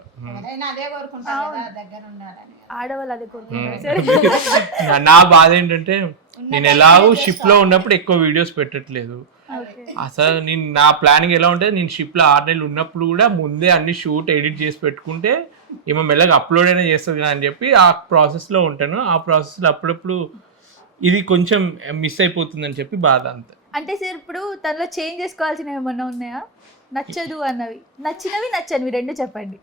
అదే కోరుకుంటాను కదా, దగ్గర ఉండాలని. ఆడవాళ్ళు అదే కోరుకుంటారు. సరే నా బాధ ఏంటంటే నేను ఎలాగో షిప్ లో ఉన్నప్పుడు ఎక్కువ వీడియోస్ పెట్టట్లేదు. అసలు నా ప్లానింగ్ ఎలా ఉంటుంది, నేను షిప్ లో 6 నెలలు ఉన్నప్పుడు కూడా ముందే అన్ని షూట్ ఎడిట్ చేసి పెట్టుకుంటే ఏమో మెల్లగా అప్లోడ్ అయినా చేస్తుంది కదా అని చెప్పి ఆ ప్రాసెస్ లో ఉంటాను. ఆ ప్రాసెస్ లో అప్పుడప్పుడు ఇది కొంచెం మిస్ అయిపోతుందని చెప్పి బాధ అంతే. అంటే సార్ ఇప్పుడు తనలో చేంజ్ చేసుకోవాల్సినవి ఏమన్నా ఉన్నాయా? నచ్చదు అన్నవి, నచ్చినవి నచ్చనివి రెండు చెప్పండి.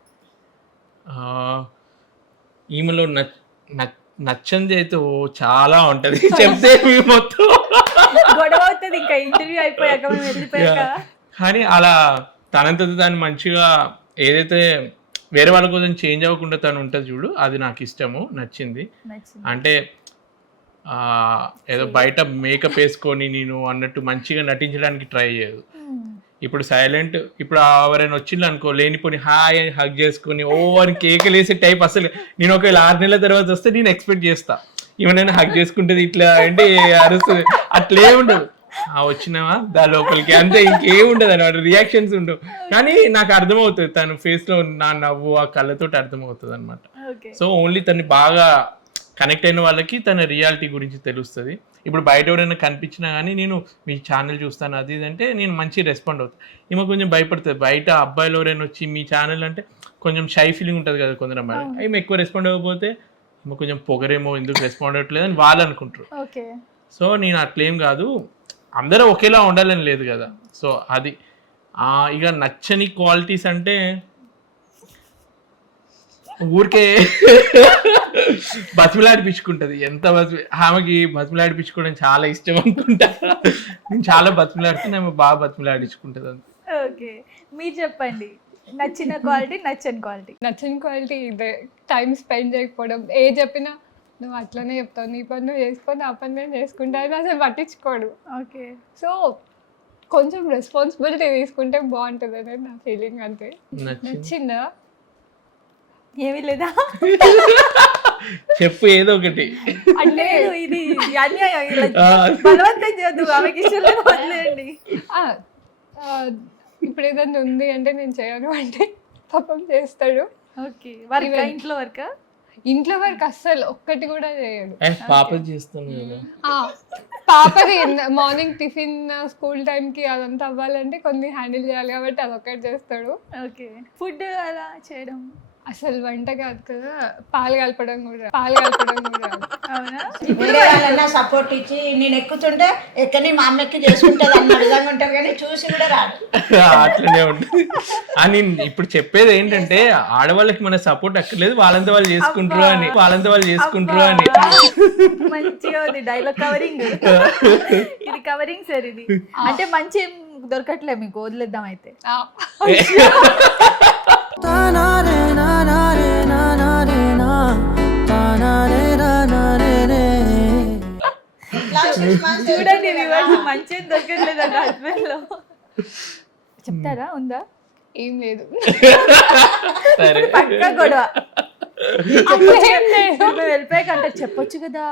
ఈమెలో నచ్చంది అయితే చాలా ఉంటది, చెప్తే మొత్తం గొడవ అవుతుంది ఇంకా ఇంటర్వ్యూ అయిపోయాక, మేము వెళ్ళిపోయాక. కానీ అలా తనంత దాన్ని మంచిగా ఏదైతే వేరే వాళ్ళ కోసం చేంజ్ అవ్వకుండా తను ఉంటుంది చూడు, అది నాకు ఇష్టము, నచ్చింది. అంటే ఏదో బయట మేకప్ వేసుకొని నేను అన్నట్టు మంచిగా నటించడానికి ట్రై చేయదు. ఇప్పుడు సైలెంట్, ఇప్పుడు ఎవరైనా వచ్చింది అనుకో లేనిపోని హాయ్ హగ్ చేసుకుని అని కేకలు వేసే టైప్ అసలు. నేను ఒకవేళ 6 నెలల తర్వాత వస్తే నేను ఎక్స్పెక్ట్ చేస్తా ఏమైనా హగ్ చేసుకుంటుంది ఇట్లా అంటే అరుస్తుంది, అట్లే ఉండదు. వచ్చినావా దా లోపలికి అంతే, ఇంకేం ఉండదు అనమాట, రియాక్షన్స్ ఉండవు. కానీ నాకు అర్థమవుతుంది తన ఫేస్ లో నా నవ్వు ఆ కళ్ళతోటి అర్థమవుతుంది అనమాట. ఓకే. సో ఓన్లీ తను బాగా కనెక్ట్ అయిన వాళ్ళకి తన రియాలిటీ గురించి తెలుస్తుంది. ఇప్పుడు బయట ఎవరైనా కనిపించినా కానీ నేను మీ ఛానల్ చూస్తాను అది ఇది అంటే నేను మంచి రెస్పాండ్ అవుతాను. ఈమె కొంచెం భయపడుతుంది, బయట అబ్బాయిలు ఎవరైనా వచ్చి మీ ఛానల్ అంటే కొంచెం షై ఫీలింగ్ ఉంటుంది కదా కొందరు అమ్మాయి, ఈమె ఎక్కువ రెస్పాండ్ అవ్వకపోతే ఈమె కొంచెం పొగరేమో ఎందుకు రెస్పాండ్ అవ్వట్లేదు అని వాళ్ళు అనుకుంటారు. ఓకే. సో నేను అట్లేం కాదు, అందరూ ఒకేలా ఉండాలని లేదు కదా. సో అది ఇక నచ్చని క్వాలిటీస్ అంటే ఊరికే బతిమిలాడిపించుకుంటది. ఎంత ఆమెకి బతిమిలాడిపించుకోవడం చాలా ఇష్టం అనుకుంటా. నేను చాలా బతిమిలాడితే ఆమె బాగా బతిమిలాడించుకుంటది అంత. ఓకే, మీరు చెప్పండి నచ్చిన క్వాలిటీ, నచ్చని క్వాలిటీ. నచ్చిన క్వాలిటీ ఇదే, టైం స్పెండ్ చేయకపోవడం. ఏ చెప్పినా నువ్వు అట్లనే చెప్తావు, నీ పని నువ్వు చేసుకొని నా పని నేను చేసుకుంటాను అసలు పట్టించుకోడు. ఓకే. సో కొంచెం రెస్పాన్సిబిలిటీ తీసుకుంటే బాగుంటుంది అనేది నా ఫీలింగ్. అంతే. నచ్చిందా? ఏమీ లేదా? చెప్పు ఏదో ఒకటి. అంటే ఇది అన్యాయం, ఇలా బలవంతం చేయొద్దు, ఆమెకి ఇష్టం లేదు వదిలేయండి. ఇప్పుడు ఏదైనా ఉంది అంటే నేను చేయను అంటే పాపం చేస్తాడు. ఓకే. వర్క్ ఇంట్లో వర్క్? ఇంట్లో వరకు అస్సలు ఒక్కటి కూడా చేయడు. పాప చేస్తాను కదా. పాపది మార్నింగ్ టిఫిన్ స్కూల్ టైంకి అదంతా అవ్వాలంటే కొన్ని హ్యాండిల్ చేయాలి కాబట్టి అదొక్కటి చేస్తాడు. ఓకే. ఫుడ్ అలా చేయడం అసలు వంట కాదు కదా, పాలు కలపడం కూడా రాదు. అవునా? వేరే వాళ్ళన్నా సపోర్ట్ ఇచ్చి నేను ఎక్కుతుంటే ఎక్కని మా అమ్మ ఎక్కి చేసుకుంటుంది అన్న విధంగా ఉంటారు, కానీ చూసి కూడా రాడు. అట్లనే ఉంటుంది. అని ఇప్పుడు చెప్పేది ఏంటంటే ఆడవాళ్ళకి మన సపోర్ట్ అక్కర్లేదు, వాళ్ళంతా వాళ్ళు చేసుకుంటారు అని. మంచిగా ఉంది డైలాగ్ కవరింగ్. ఇది కవరింగ్ సార్. ఇది అంటే మంచి ఏం దొరకట్లే మీకు, వదిలేద్దాం అయితే. చూడండి మంచి ఏం దొరకట్లేదంట హస్బెండ్ లో. చెప్తారా? ఉందా? ఏం లేదు. పక్కా గొడవ. వెళ్ళిపోయాక అంటారు చెప్పొచ్చు కదా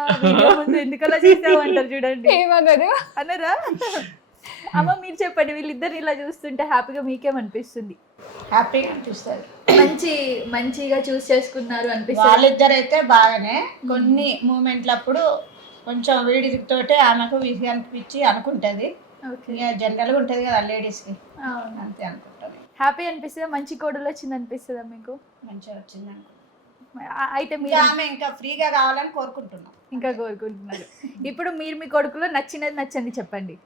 ముందు, ఎందుకలా చేసావు అంటారు. చూడండి ఏమన్నారు అన్నారా? అమ్మ మీరు చెప్పండి, వీళ్ళిద్దరు ఇలా చూస్తుంటే హ్యాపీగా మీకేమనిపిస్తుంది? హ్యాపీగా అనిపిస్తుంది. మంచిగా చూస్ చేసుకున్నారు అనిపిస్తుంది. వాళ్ళిద్దరు అయితే బాగానే, కొన్ని మూమెంట్లప్పుడు కొంచెం వీడితోటే ఆమెకు విసి అనిపించి అనుకుంటుంది. ఇక జనరల్గా ఉంటుంది కదా లేడీస్కి, అంతే అనుకుంటుంది. హ్యాపీ అనిపిస్తుందా? మంచి కోడలు వచ్చింది అనిపిస్తుందా మీకు? మంచిగా వచ్చింది అనుకుంటుంది. అయితే మీరు ఆమె ఇంకా ఫ్రీగా కావాలని కోరుకుంటున్నాం. ఇంకా కోరుకుంటున్నారు. ఇప్పుడు మీరు మీ కొడుకులో నచ్చినది నచ్చండి చెప్పండి.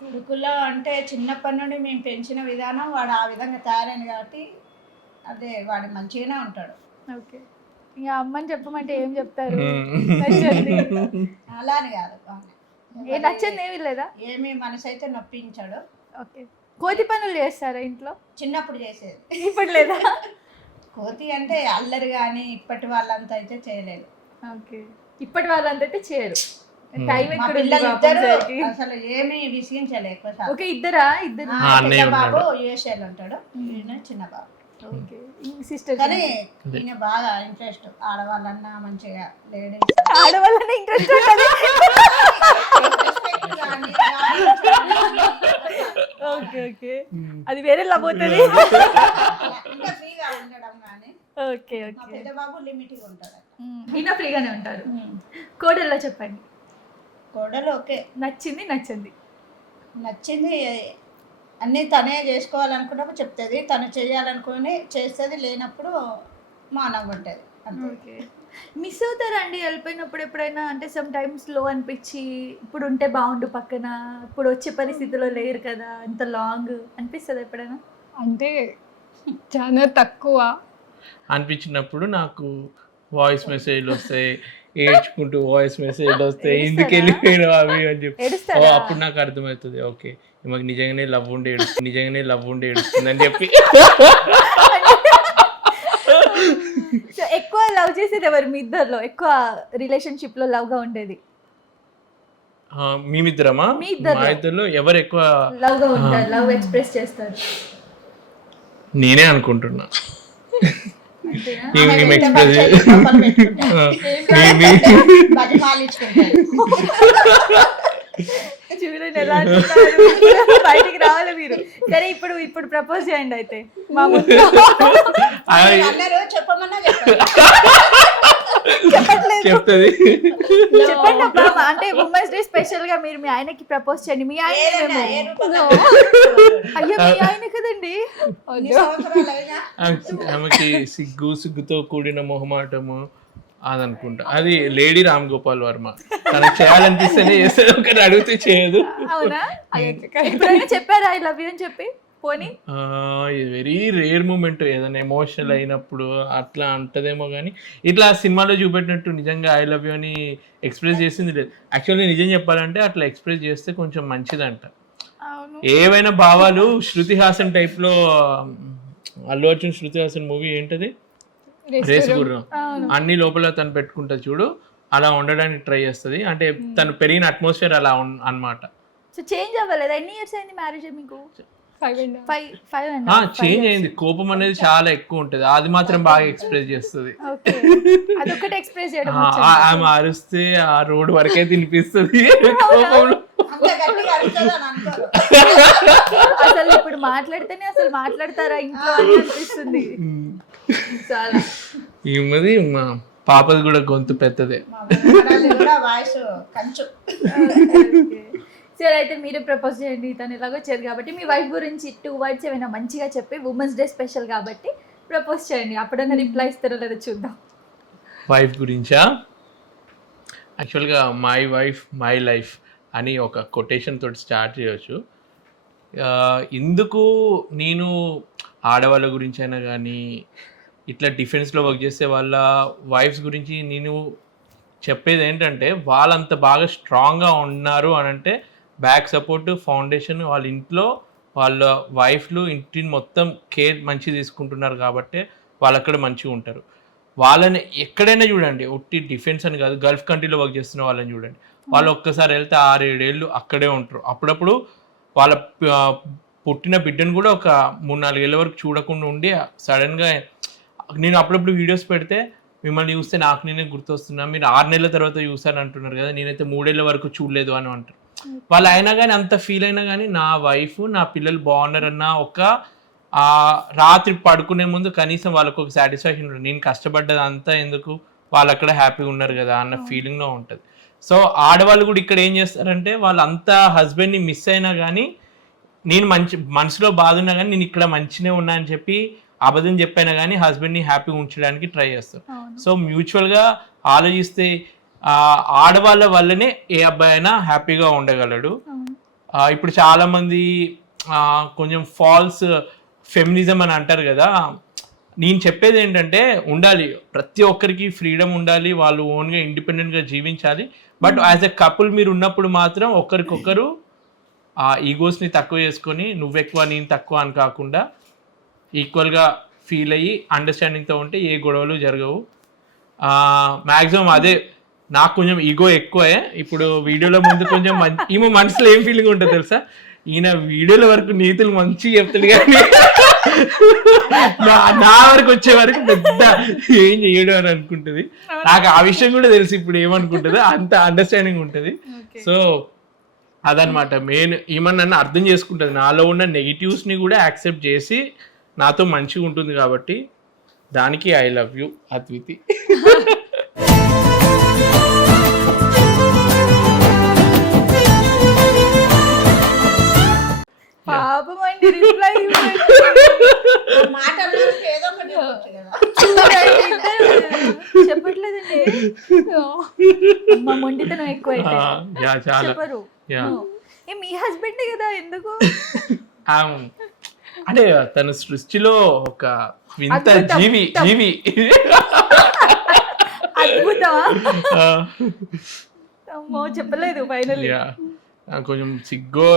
కొడుకులో అంటే చిన్నప్పటి నుండి మేము పెంచిన విధానం, వాడు ఆ విధంగా తయారైంది కాబట్టి అదే వాడు మంచిగానే ఉంటాడు. ఓకే. ఇంకా అమ్మని చెప్పమంటే ఏం చెప్తారు? నచ్చండి అలా అని కాదు, నచ్చంది ఏమి లేదా? ఏమి మనసు అయితే నొప్పించాడు. ఓకే. కోతి పనులు చేస్తారా ఇంట్లో? చిన్నప్పుడు చేసేది, ఇప్పుడు లేదా? కోతి అంటే అల్లరి కానీ ఇప్పటి వాళ్ళంతా అయితే చేయలేదు. ఓకే. ఇప్పటి వాళ్ళంతా అయితే చేయరు. టైం మా ఎక్కడ పిల్లలు ఇద్దరు అసలు ఏమి విసిగించలే ఎక్కువ శాతం. ఓకే. ఇద్దరా? ఇద్దరు. పెద్ద బాబు యూఎస్ఏలో ఉంటాడు, ఈయన చిన్న బాబు. ఓకే. సిస్టర్ కానీ ఈయన బాగా ఇంట్రెస్ట్, ఆడవాళ్ళన్నా మంచిగా లేడీస్ ఆడవాళ్ళని ఇంట్రెస్ట్ ఉంటుంది. ఓకే. ఓకే. అది వేరే పోతుంది. ఇంకా ఫ్రీగా ఉండడం కానీ. ఓకే. మా ఓకే. పెద్ద బాబు లిమిట్గా ఉంటాడు. ఈయన ఫ్రీగానే ఉంటారు. కోడల్లో చెప్పండి. కోడలు ఓకే, నచ్చింది నచ్చింది. అన్నీ తనే చేసుకోవాలనుకున్నప్పుడు చెప్తుంది, తను చేయాలనుకుని చేస్తుంది, లేనప్పుడు మానవ ఉంటుంది. ఓకే. మిస్ అవుతారా అండి వెళ్ళిపోయినప్పుడు ఎప్పుడైనా? అంటే సమ్ టైమ్స్ లో అనిపించి ఇప్పుడు ఉంటే బాగుండు పక్కన, ఇప్పుడు వచ్చే పరిస్థితిలో లేరు కదా, అంత లాంగ్ అనిపిస్తుంది ఎప్పుడైనా? అంటే చాలా తక్కువ అనిపించినప్పుడు నాకు వాయిస్ మెసేజ్లు వస్తాయి, ఏడ్చుకుంటూ వాయిస్ మెసేజ్లు వస్తాయి, ఎందుకు వెళ్ళిపోయినా అవి అని చెప్పి. అప్పుడు నాకు అర్థమవుతుంది ఓకే మాకు నిజంగానే లవ్ ఉండే ఏడుస్తుంది అని చెప్పి. ఎక్కువ లవ్ చేసేది ఎవరు మీ ఇద్దరిలో? ఎక్కువ రిలేషన్షిప్ లో లవ్ గా ఉండేది మేమిద్దరమా? మా ఇద్దరిలో ఎవరు ఎక్కువ లవ్ గా ఉంటారు, లవ్ ఎక్స్ప్రెస్ చేస్తారు? నేనే అనుకుంటున్నా. చూడండి ఎలా అంటున్నారు. బయటికి రావాలి మీరు. సరే ఇప్పుడు ప్రపోజ్ చేయండి అయితే మా ముందు. అన్నారు చెప్పమన్నా చెప్పండి. చెప్తుంది. చెప్పండి అబ్బా. అంటే ఉమెన్స్ డే స్పెషల్ గా మీరు మీ ఆయనకి ప్రపోజ్ చేయండి. మీ ఆయన ఏదైనా ఏ రూపంలో అయ్యో మీ ఆయన కదండి. ఇన్ని సంవత్సరాలైనా ఆమెకి సిగ్గుతో కూడిన మొహమాటము అదనుకుంటా. అది లేడీ రామ్ గోపాల్ వర్మ. తనకు చేయాలనిపిస్తేనే చేస్తుంది, ఒకటి అడిగితే చేయదు. అవునా? ఎప్పుడైనా చెప్పారా ఐ లవ్ యూ అని చెప్పి? పోనీ వెరీ రేర్ మూమెంట్, ఏదైనా ఎమోషనల్ అయినప్పుడు అట్లా అంటదేమో కానీ ఇట్లా సినిమాలో చూపెట్టినట్టు నిజంగా ఐ లవ్ యూ అని ఎక్స్ప్రెస్ చేసింది లేదు. యాక్చువల్లీ నిజం చెప్పాలంటే అట్లా ఎక్స్ప్రెస్ చేస్తే కొంచెం మంచిదంట. ఏవైనా భావాలు శృతి హాసన్ టైప్లో, అల్లు అర్జున్ శృతి హాసన్ మూవీ ఏంటది, రేస్ గుర్రం, అన్ని లోపల తను పెట్టుకుంటుంది చూడు, అలా ఉండడానికి ట్రై చేస్తుంది. అంటే తను పెరిగిన అట్మాస్ఫియర్ అలా అన్నమాట. సో చేంజ్ అవ్వలేదు. ఎన్ని ఇయర్స్ అయింది మ్యారేజ్ మీకు? 5 చేంజ్ అయింది. కోపం అనేది చాలా ఎక్కువ ఉంటది, అది మాత్రం బాగా ఎక్స్ప్రెస్ చేస్తుంది. అదొకటి ఎక్స్ప్రెస్ చేయడం. ఆమె అరిస్తే ఆ రోడ్ వరకే తినిపిస్తుంది కోపంలో. అంత గట్టిగా అరుస్తుందని అనుకోరు. అసలు ఇప్పుడు మాట్లాడితేనే అసలు మాట్లాడతారా ఇంట్లో అని అనిపిస్తుంది చాలా. ఈ మధ్య మా పాపది కూడా గొంతు పెద్దదే. మా మనవరాలు కూడా వాయిస్ కంచు. సరే అయితే మీరే ప్రపోజ్ చేయండి. తను ఎలాగో వచ్చారు కాబట్టి మీ వైఫ్ గురించి 2 words ఏమైనా మంచిగా చెప్పి ఉమెన్స్ డే స్పెషల్ కాబట్టి ప్రపోజ్ చేయండి. అప్పుడైనా రిప్లై ఇస్తారో లేదో చూద్దాం. వైఫ్ గురించా? యాక్చువల్గా మై వైఫ్ మై లైఫ్ అని ఒక కొటేషన్ తోటి స్టార్ట్ చేయవచ్చు. ఎందుకు నేను ఆడవాళ్ళ గురించి అయినా కానీ ఇట్లా డిఫెన్స్లో వర్క్ చేసే వాళ్ళ వైఫ్స్ గురించి నేను చెప్పేది ఏంటంటే, వాళ్ళంత బాగా స్ట్రాంగ్గా ఉన్నారు అని అంటే బ్యాక్ సపోర్ట్, ఫౌండేషన్, వాళ్ళ ఇంట్లో వాళ్ళ వైఫ్లు ఇంటిని మొత్తం కేర్ మంచిగా తీసుకుంటున్నారు కాబట్టి వాళ్ళు అక్కడ మంచిగా ఉంటారు. వాళ్ళని ఎక్కడైనా చూడండి, ఒట్టి డిఫెన్స్ అని కాదు, గల్ఫ్ కంట్రీలో వర్క్ చేస్తున్న వాళ్ళని చూడండి, వాళ్ళు ఒక్కసారి వెళ్తే 6-7 ఏళ్ళు అక్కడే ఉంటారు. అప్పుడప్పుడు వాళ్ళ పుట్టిన బిడ్డను కూడా ఒక 3-4 ఏళ్ళ వరకు చూడకుండా ఉండి సడన్గా, నేను అప్పుడప్పుడు వీడియోస్ పెడితే మిమ్మల్ని చూస్తే నాకు నేనే గుర్తొస్తున్నా, మీరు 6 నెలల తర్వాత చూసాను అంటున్నారు కదా, నేనైతే 3 ఏళ్ళ వరకు చూడలేదు అని అంటారు. వాళ్ళు అయినా కానీ అంత ఫీల్ అయినా కానీ నా వైఫ్ నా పిల్లలు బాగున్నారన్న ఒక రాత్రి పడుకునే ముందు కనీసం వాళ్ళకు ఒక సాటిస్ఫాక్షన్ ఉంటుంది. నేను కష్టపడ్డది అంతా ఎందుకు, వాళ్ళు అక్కడ హ్యాపీగా ఉన్నారు కదా అన్న ఫీలింగ్లో ఉంటుంది. సో ఆడవాళ్ళు కూడా ఇక్కడ ఏం చేస్తారంటే, వాళ్ళు అంతా హస్బెండ్ని మిస్ అయినా కానీ, నేను మనసులో బాధ ఉన్నా కానీ నేను ఇక్కడ మంచిగా ఉన్నా అని చెప్పి అబద్ధం చెప్పైనా కానీ హస్బెండ్ని హ్యాపీగా ఉంచడానికి ట్రై చేస్తారు. సో మ్యూచువల్గా ఆలోచిస్తే ఆడవాళ్ళ వల్లనే ఏ అబ్బాయి అయినా హ్యాపీగా ఉండగలడు. ఇప్పుడు చాలామంది కొంచెం ఫాల్స్ ఫెమినిజం అని అంటారు కదా. నేను చెప్పేది ఏంటంటే, ఉండాలి, ప్రతి ఒక్కరికి ఫ్రీడమ్ ఉండాలి, వాళ్ళు ఓన్గా ఇండిపెండెంట్గా జీవించాలి. బట్ యాజ్ ఎ కపుల్ మీరు ఉన్నప్పుడు మాత్రం ఒకరికొకరు ఆ ఈగోస్ని తక్కువ చేసుకొని నువ్వెక్కువ నేను తక్కువ అని కాకుండా ఈక్వల్గా ఫీల్ అయ్యి అండర్స్టాండింగ్తో ఉంటే ఏ గొడవలు జరగవు. మ్యాక్సిమం అదే, నాకు కొంచెం ఈగో ఎక్కువే. ఇప్పుడు వీడియోలో ముందు కొంచెం ఈమె మనసులో ఏం ఫీలింగ్ ఉంటుంది తెలుసా, ఈయన వీడియోల వరకు నీతులు మంచిగా చెప్తాడు కానీ నా వరకు వచ్చే వరకు పెద్ద ఏం చేయడం అని అనుకుంటుంది. నాకు ఆ విషయం కూడా తెలుసు ఇప్పుడు ఏమనుకుంటుందో, అంత అండర్స్టాండింగ్ ఉంటుంది. సో అదనమాట మెయిన్. ఏమన్నా నన్ను అర్థం చేసుకుంటుంది, నాలో ఉన్న నెగిటివ్స్ని కూడా యాక్సెప్ట్ చేసి నాతో మంచిగా ఉంటుంది కాబట్టి దానికి ఐ లవ్ యూ అద్వితి. పాపం అండి రిప్లై మాటల్లో ఏదో ఒకటి చెప్పొచ్చు కదా. చెప్పట్లేదండి. మా మొండితనం ఎక్కువ చెప్పరు. మీ హస్బెండ్ కదా ఎందుకు అంటే తన సృష్టిలో ఒక వింత జీవి. అద్భుతమా? చెప్పలేదు ఫైనల్. కొంచెం సిగ్గో.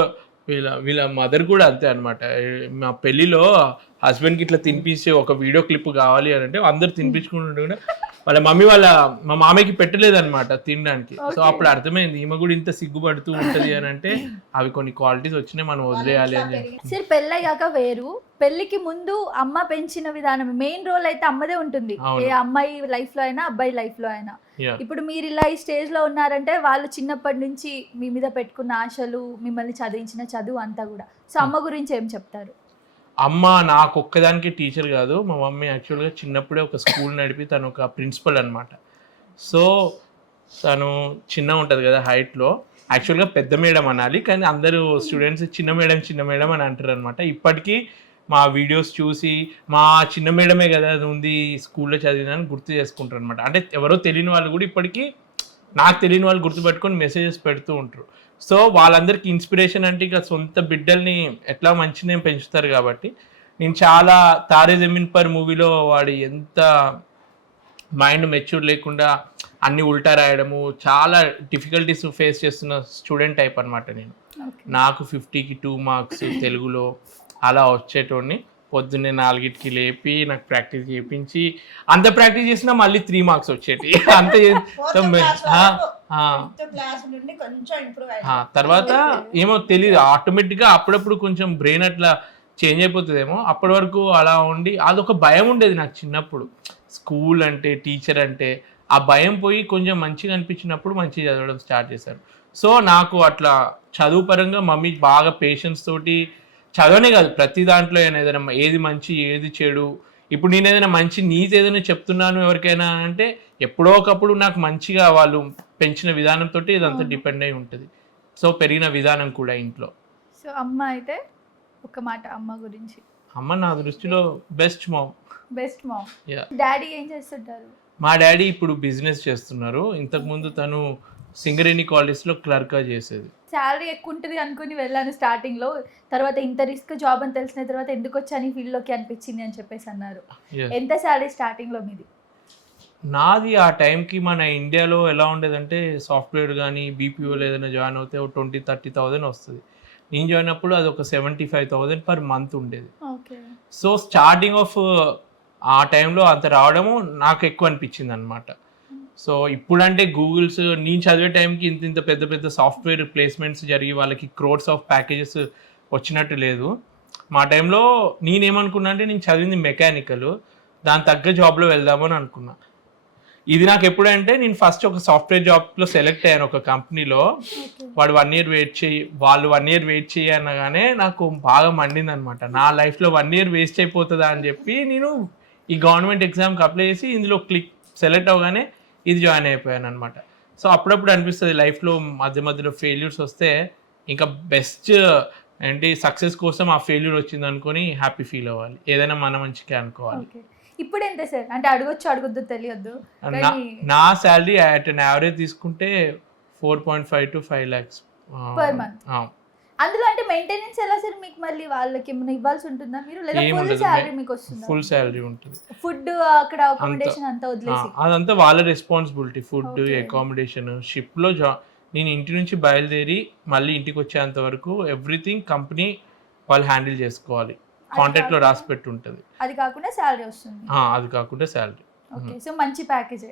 వీళ్ళ మదర్ కూడా అంతే అనమాట. మా పెళ్లిలో హస్బెండ్కి ఇట్లా తినిపించే ఒక వీడియో క్లిప్ కావాలి అని అంటే అందరు తినిపించుకుంటుంటే వాళ్ళ మమ్మీ మా మామయ్యకి పెట్టలేదు అనమాట తినడానికి. సో అప్పుడు అర్థమైంది ఈమె కూడా ఇంత సిగ్గుపడుతూ ఉంటది అని అంటే అవి కొన్ని క్వాలిటీస్ వచ్చినాయి, మనం వదిలేయాలి అని చెప్పి. సరే పెళ్ళయ్యాక వేరు, పెళ్లికి ముందు అమ్మ పెంచిన విధానం మెయిన్ రోల్ అయితే అమ్మదే ఉంటుంది, ఏ అమ్మాయి లైఫ్ లో అయినా అబ్బాయి లైఫ్ లో అయినా. ఇప్పుడు మీరు ఇలా ఈ స్టేజ్ లో ఉన్నారంటే వాళ్ళు చిన్నప్పటి నుంచి మీ మీద పెట్టుకున్న ఆశలు, మిమ్మల్ని చదివించిన చదువు అంతా కూడా. సో అమ్మ గురించి ఏం చెప్తారు? అమ్మ నాకు ఒక్కదానికి టీచర్ కాదు, మా మమ్మీ యాక్చువల్గా చిన్నప్పుడే ఒక స్కూల్ నడిపి తను ఒక ప్రిన్సిపల్ అనమాట. సో తను చిన్న ఉంటుంది కదా హైట్లో, యాక్చువల్గా పెద్ద మేడం అనాలి, కానీ అందరూ స్టూడెంట్స్ చిన్న మేడం అని అంటారు అనమాట. ఇప్పటికీ మా వీడియోస్ చూసి మా చిన్న మేడమే కదా అది ఉంది స్కూల్లో చదివిందని గుర్తు చేసుకుంటారు అనమాట. అంటే ఎవరో తెలియని వాళ్ళు కూడా ఇప్పటికీ నాకు తెలియని వాళ్ళు గుర్తుపెట్టుకొని మెసేజెస్ పెడుతూ ఉంటారు. సో వాళ్ళందరికీ ఇన్స్పిరేషన్ అంటే ఇక సొంత బిడ్డల్ని ఎట్లా మంచిగా పెంచుతారు కాబట్టి నేను చాలా తారే జమీన్ పర్ మూవీలో వాడి ఎంత మైండ్ మెచ్యూర్ లేకుండా అన్ని ఉల్టా రాయడము, చాలా డిఫికల్టీస్ ఫేస్ చేస్తున్న స్టూడెంట్ టైప్ అనమాట నేను. నాకు 50కి 2 మార్క్స్ తెలుగులో అలా వచ్చేటోడిని. పొద్దున్నే 4కి లేపి నాకు ప్రాక్టీస్ చేయించి, అంత ప్రాక్టీస్ చేసినా మళ్ళీ 3 మార్క్స్ వచ్చేటి అంత. తర్వాత ఏమో తెలియదు, ఆటోమేటిక్గా అప్పుడప్పుడు కొంచెం బ్రెయిన్ అట్లా చేంజ్ అయిపోతుందేమో. అప్పటి వరకు అలా ఉండి అదొక భయం ఉండేది నాకు చిన్నప్పుడు, స్కూల్ అంటే టీచర్ అంటే. ఆ భయం పోయి కొంచెం మంచిగా అనిపించినప్పుడు మంచిగా చదవడం స్టార్ట్ చేశారు. సో నాకు అట్లా చదువు పరంగా మమ్మీ బాగా పేషెన్స్ తోటి, చదవనే కాదు ప్రతి దాంట్లో ఏదైనా ఏది మంచి ఏది చెడు, ఇప్పుడు నేను ఏదైనా మంచి నీతి ఏదైనా చెప్తున్నాను ఎవరికైనా అంటే ఎప్పుడో ఒకప్పుడు నాకు మంచిగా వాళ్ళు పెంచిన విధానంతో ఇదంతా డిపెండ్ అయి ఉంటుంది. సో పెరిగిన విధానం కూడా ఇంట్లో. సో అమ్మ అయితే ఒక మాట అమ్మ గురించి. అమ్మ నా దృష్టిలో బెస్ట్ మామ్. డాడీ ఏం చేస్తుంటారు? మా డాడీ ఇప్పుడు బిజినెస్ చేస్తున్నారు. ఇంతకుముందు తను సింగరేణి కాలేజ్లో క్లర్క్గా చేసేది. శాలరీ ఎక్కువ ఉంటుంది అనుకుని వెళ్ళాను స్టార్టింగ్లో, తర్వాత ఇంత రిస్క్ జాబ్ అని తెలిసిన తర్వాత ఎందుకు వచ్చాను ఈ ఫీల్డ్లోకి అనిపించింది అని చెప్పేసి అన్నారు. ఎంత శాలరీ స్టార్టింగ్లో మీది? నాది ఆ టైంకి మన ఇండియాలో ఎలా ఉండేదంటే సాఫ్ట్వేర్ కానీ బీపీఓలో ఏదైనా జాయిన్ అవుతే 20-30,000 వస్తుంది. నేను జాయిన్ అప్పుడు అది ఒక 75,000 పర్ మంత్ ఉండేది. సో స్టార్టింగ్ ఆఫ్ ఆ టైంలో అంత రావడము నాకు ఎక్కువ అనిపించింది అనమాట. సో ఇప్పుడంటే గూగుల్స్, నేను చదివే టైంకి ఇంత పెద్ద పెద్ద సాఫ్ట్వేర్ ప్లేస్మెంట్స్ జరిగి వాళ్ళకి క్రోడ్స్ ఆఫ్ ప్యాకేజెస్ వచ్చినట్టు లేదు. మా టైంలో నేనేమనుకున్నా అంటే నేను చదివింది మెకానికల్, దాని తగ్గ జాబ్లో వెళ్దామని అనుకున్నా. ఇది నాకు ఎప్పుడంటే నేను ఫస్ట్ ఒక సాఫ్ట్వేర్ జాబ్లో సెలెక్ట్ అయ్యాను ఒక కంపెనీలో. వాళ్ళు 1 year వెయిట్ చేయి అనగానే నాకు బాగా మండింది అనమాట. నా లైఫ్లో 1 year వేస్ట్ అయిపోతుందా అని చెప్పి నేను ఈ గవర్నమెంట్ ఎగ్జామ్కి అప్లై చేసి ఇందులో సెలెక్ట్ అవగానే ఇది జాయిన్ అయిపోయాను అనమాట. సో అప్పుడప్పుడు అనిపిస్తుంది లైఫ్లో మధ్యలో ఫెయిల్యూర్స్ వస్తే ఇంకా బెస్ట్ ఏంటి సక్సెస్ కోసం ఆ ఫెయిల్యూర్ వచ్చింది అనుకొని హ్యాపీ ఫీల్ అవ్వాలి, ఏదైనా మన మంచిగా అనుకోవాలి. ఇప్పుడు ఎంత సార్ అంటే అడగొచ్చు అడగొద్దు తెలియద్దు, నా శాలరీ అట్ అన్ యావరేజ్ తీసుకుంటే 4.5 to 5 lakhs పర్ మంత్. అందులో అంటే మెయింటెనెన్స్ ఎలా సార్? మీకు మళ్ళీ వాళ్ళకి ఏమైనా ఇవ్వాల్సి ఉంటుందా మీరు, లేదా ఫుల్ శాలరీ మీకు వస్తుందా? ఫుల్ శాలరీ ఉంటుంది. ఫుడ్ అక్కడ అకామిడేషన్ అంతా వదిలేసి అదంతా వాళ్ళ రెస్పాన్సిబిలిటీ. ఫుడ్, అకామిడేషన్, షిప్లో నేను ఇంటి నుంచి బయలుదేరి మళ్ళీ ఇంటికి వచ్చేంత వరకు ఎవ్రీథింగ్ కంపెనీ వాళ్ళు హ్యాండిల్ చేసుకోవాలి. కాంట్రాక్ట్లో రాసి పెట్టి ఉంటుంది. అది కాకుండా శాలరీ వస్తుంది. అది కాకుండా శాలరీ. ఓకే, సో మంచి ప్యాకేజ్.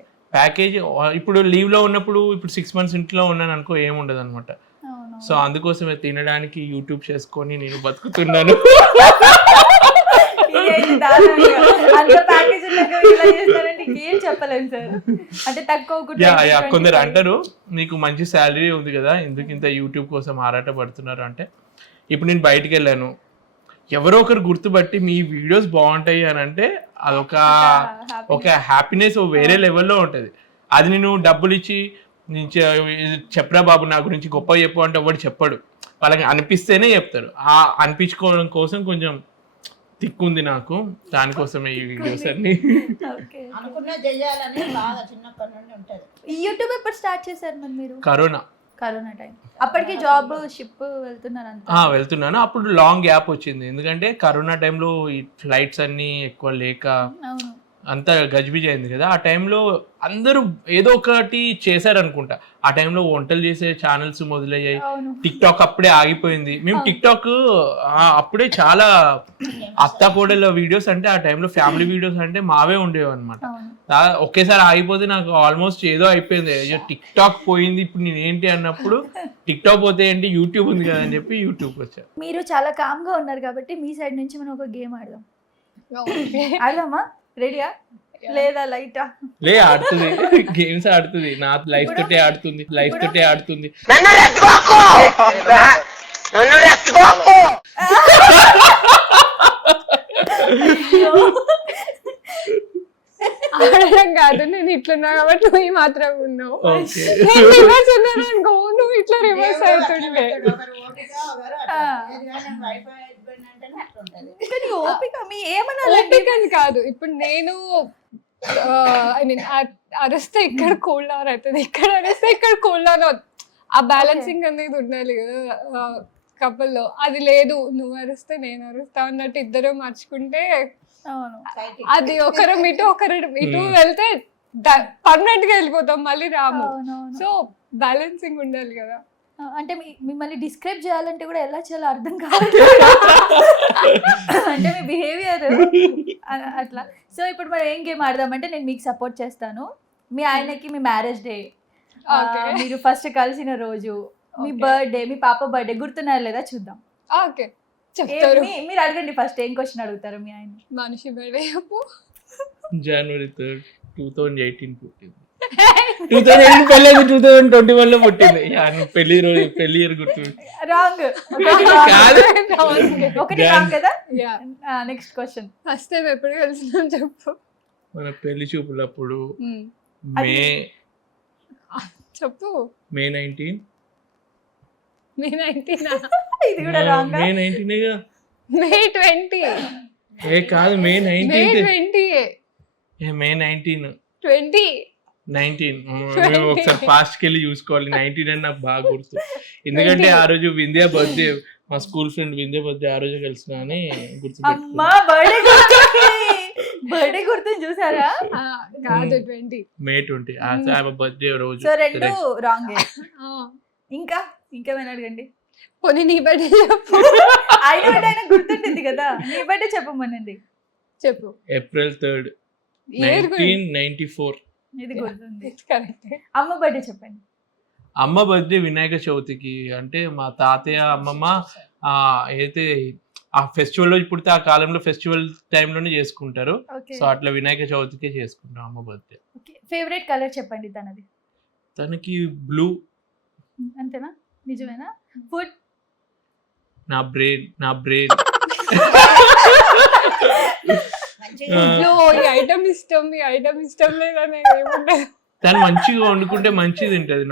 ఇప్పుడు లీవ్లో ఉన్నప్పుడు ఇప్పుడు 6 months ఇంట్లో ఉన్నాను అనుకో ఏముండదు అనమాట. సో అందుకోసమే తినడానికి యూట్యూబ్ చేసుకొని నేను బతుకుతున్నాను. కొందరు అంటారు నీకు మంచి శాలరీ ఉంది కదా ఎందుకు ఇంత యూట్యూబ్ కోసం ఆరాట పడుతున్నారు అంటే, ఇప్పుడు నేను బయటికి వెళ్ళాను, ఎవరో ఒకరు గుర్తుపట్టి మీ వీడియోస్ బాగుంటాయి అని అంటే అదొక హ్యాపీనెస్ వేరే లెవెల్లో ఉంటుంది. అది నేను డబ్బులు ఇచ్చి చెప్పరా బాబు నా గురించి గొప్ప చెప్పు అంటే ఎవరు చెప్పడు, వాళ్ళకి అనిపిస్తేనే చెప్తారు. ఆ అనిపించుకోవడం కోసం కొంచెం తిక్కుంది నాకు, దానికోసమే ఈ వీడియోస్ అన్ని. యూట్యూబ్ ఎప్పుడు స్టార్ట్ చేశారు మరి మీరు? Corona time. అప్పటికి జాబ్ షిప్ వెళ్తున్నాను. అప్పుడు లాంగ్ గ్యాప్ వచ్చింది ఎందుకంటే కరోనా టైంలో ఈ ఫ్లైట్స్ అన్ని ఎక్కువ లేక అంతా గజిబిజి అయింది కదా, ఆ టైంలో అందరూ ఏదో ఒకటి చేశారనుకుంటా. ఆ టైంలో వంటలు చేసే ఛానల్స్ మొదలయ్యాయి, అవును. టిక్ టాక్ అప్పుడే ఆగిపోయింది. మేము టిక్ టాక్ అప్పుడే చాలా అత్త కోడల వీడియోస్ అంటే ఆ టైంలో ఫ్యామిలీ వీడియోస్ అంటే మావే ఉండేవి అనమాట. అవును. ఒకేసారి ఆగిపోతే నాకు ఆల్మోస్ట్ ఏదో అయిపోయింది, అయ్యో టిక్ టాక్ పోయింది ఇప్పుడు నేను ఏంటి అన్నప్పుడు, టిక్ టాక్ పోతే ఏంటి యూట్యూబ్ ఉంది కదా అని చెప్పి యూట్యూబ్ వచ్చా. మీరు చాలా కామ్ గా ఉన్నారు కాబట్టి మీ సైడ్ నుంచి మనం ఒక గేమ్ ఆడదాం. ఓకే. ఆడదామా? రెడీయా లేదా లైటా? లే ఆడుతుంది, గేమ్స్ ఆడుతుంది, నా లైఫ్ తోటే ఆడుతుంది, లైఫ్ తోటే ఆడుతుంది. ఆడడం కాదు, నేను ఇట్లున్నా కాబట్టి నువ్వు ఈ మాత్రం ఉన్నావు. ఓకే. నేను రివర్స్ ఉన్నాను అనుకో, నువ్వు ఇట్లా రివర్స్ అవుతుండే. కానీ ఓపిక మీ ఏమన్నా ఓపిక అని కాదు, ఇప్పుడు నేను ఐ మీన్ అరిస్తే ఇక్కడ కూల్ డౌన్ అవుతుంది, ఇక్కడ అరిస్తే ఇక్కడ కూల్ డౌన్ అవుతుంది. ఆ బ్యాలెన్సింగ్ అనేది ఉండాలి కదా కపుల్లో. అది లేదు, నువ్వు అరిస్తే నేను అరుస్తా అన్నట్టు ఇద్దరు మార్చుకుంటే అవును. అది ఒకరు ఇటు ఒకరు ఇటు వెళ్తే పర్మనెంట్ గా వెళ్ళిపోతాం, మళ్ళీ రాము. అవునవును. సో బ్యాలెన్సింగ్ ఉండాలి కదా. అంటే మిమ్మల్ని డిస్క్రైబ్ చేయాలంటే కూడా ఎలా చేయాలో అర్థం కాదు. అంటే మీ బిహేవియర్ అట్లా. సో ఇప్పుడు మరి ఏం గేమ్ ఆడదామంటే నేను మీకు సపోర్ట్ చేస్తాను. మీ ఆయనకి మీ మ్యారేజ్ డే, మీరు ఫస్ట్ కలిసిన రోజు, మీ బర్త్డే, మీ పాప బర్త్డే గుర్తున్నారా లేదా చూద్దాం. ఓకే చెప్తారు. మీరు అడగండి ఫస్ట్ ఏం క్వశ్చన్ అడుగుతారు మీ ఆయన. మనిషి బర్త్డే చెప్పు. January 3rd, 2018 పుట్టింది. 2018 పెళ్ళి 2021 లో పుట్టింది. పెళ్లి రోజు పెళ్లి ఇయర్ గుర్తు రాంగ్. కాదు. ఒకటి రాంగ్ కదా. Yeah, next question. First time ఎప్పుడు కలిసినాం చెప్పు. మన పెళ్లి చూపులప్పుడు మే చెప్పు. May 19. మే 19. ఇది కూడా రాంగ్. May 19 మే 20. ఏ కాదు, May మే 19. 20. May 19. 20. 19. మేము ఒకసారి పాస్ట్ కి వెళ్ళి చూసుకోవాలి. 19 అని నాకు బాగా గుర్తు, ఎందుకంటే ఆ రోజు వింధ్యా బర్త్డే, మా స్కూల్ ఫ్రెండ్ వింధ్యా బర్త్డే ఆ రోజు కలిసిన అని గుర్తు. అమ్మా బర్త్డే గుర్తు చూసారా? కాదు 20. May 20 ఆమె బర్త్డే రోజు. సో రెండు రాంగ్. ఇంకేమైనా అడగండి. పోనీ నీ బర్త్డే చెప్పు. ఆయన గుర్తుంటుంది కదా, మీ బర్త్డే చెప్పమనండి. చెప్పు. April 3rd, 1994. ఇది గుర్తుంది. కరెక్ట్. అమ్మ బర్త్డే చెప్పండి. అమ్మ బర్త్డే వినాయక చవితికి, అంటే మా తాతయ్య అమ్మమ్మ అయితే ఆ ఫెస్టివల్ రోజు పుడితే ఆ కాలంలో ఫెస్టివల్ టైంలోనే చేసుకుంటారు. సో అట్లా వినాయక చవితికే చేసుకుంటాం అమ్మ బర్త్డే. ఫేవరెట్ కలర్ చెప్పండి తనది. తనకి బ్లూ. అంతేనా? నిజమేనా? ఫుడ్. నా బ్రెయిన్ ఈ ఐటమ్ ఇష్టం, ఈ ఐటమ్ ఇష్టం లేదని ఏముండదు. తను మంచిగా వండుకుంటే మంచిది తింటది.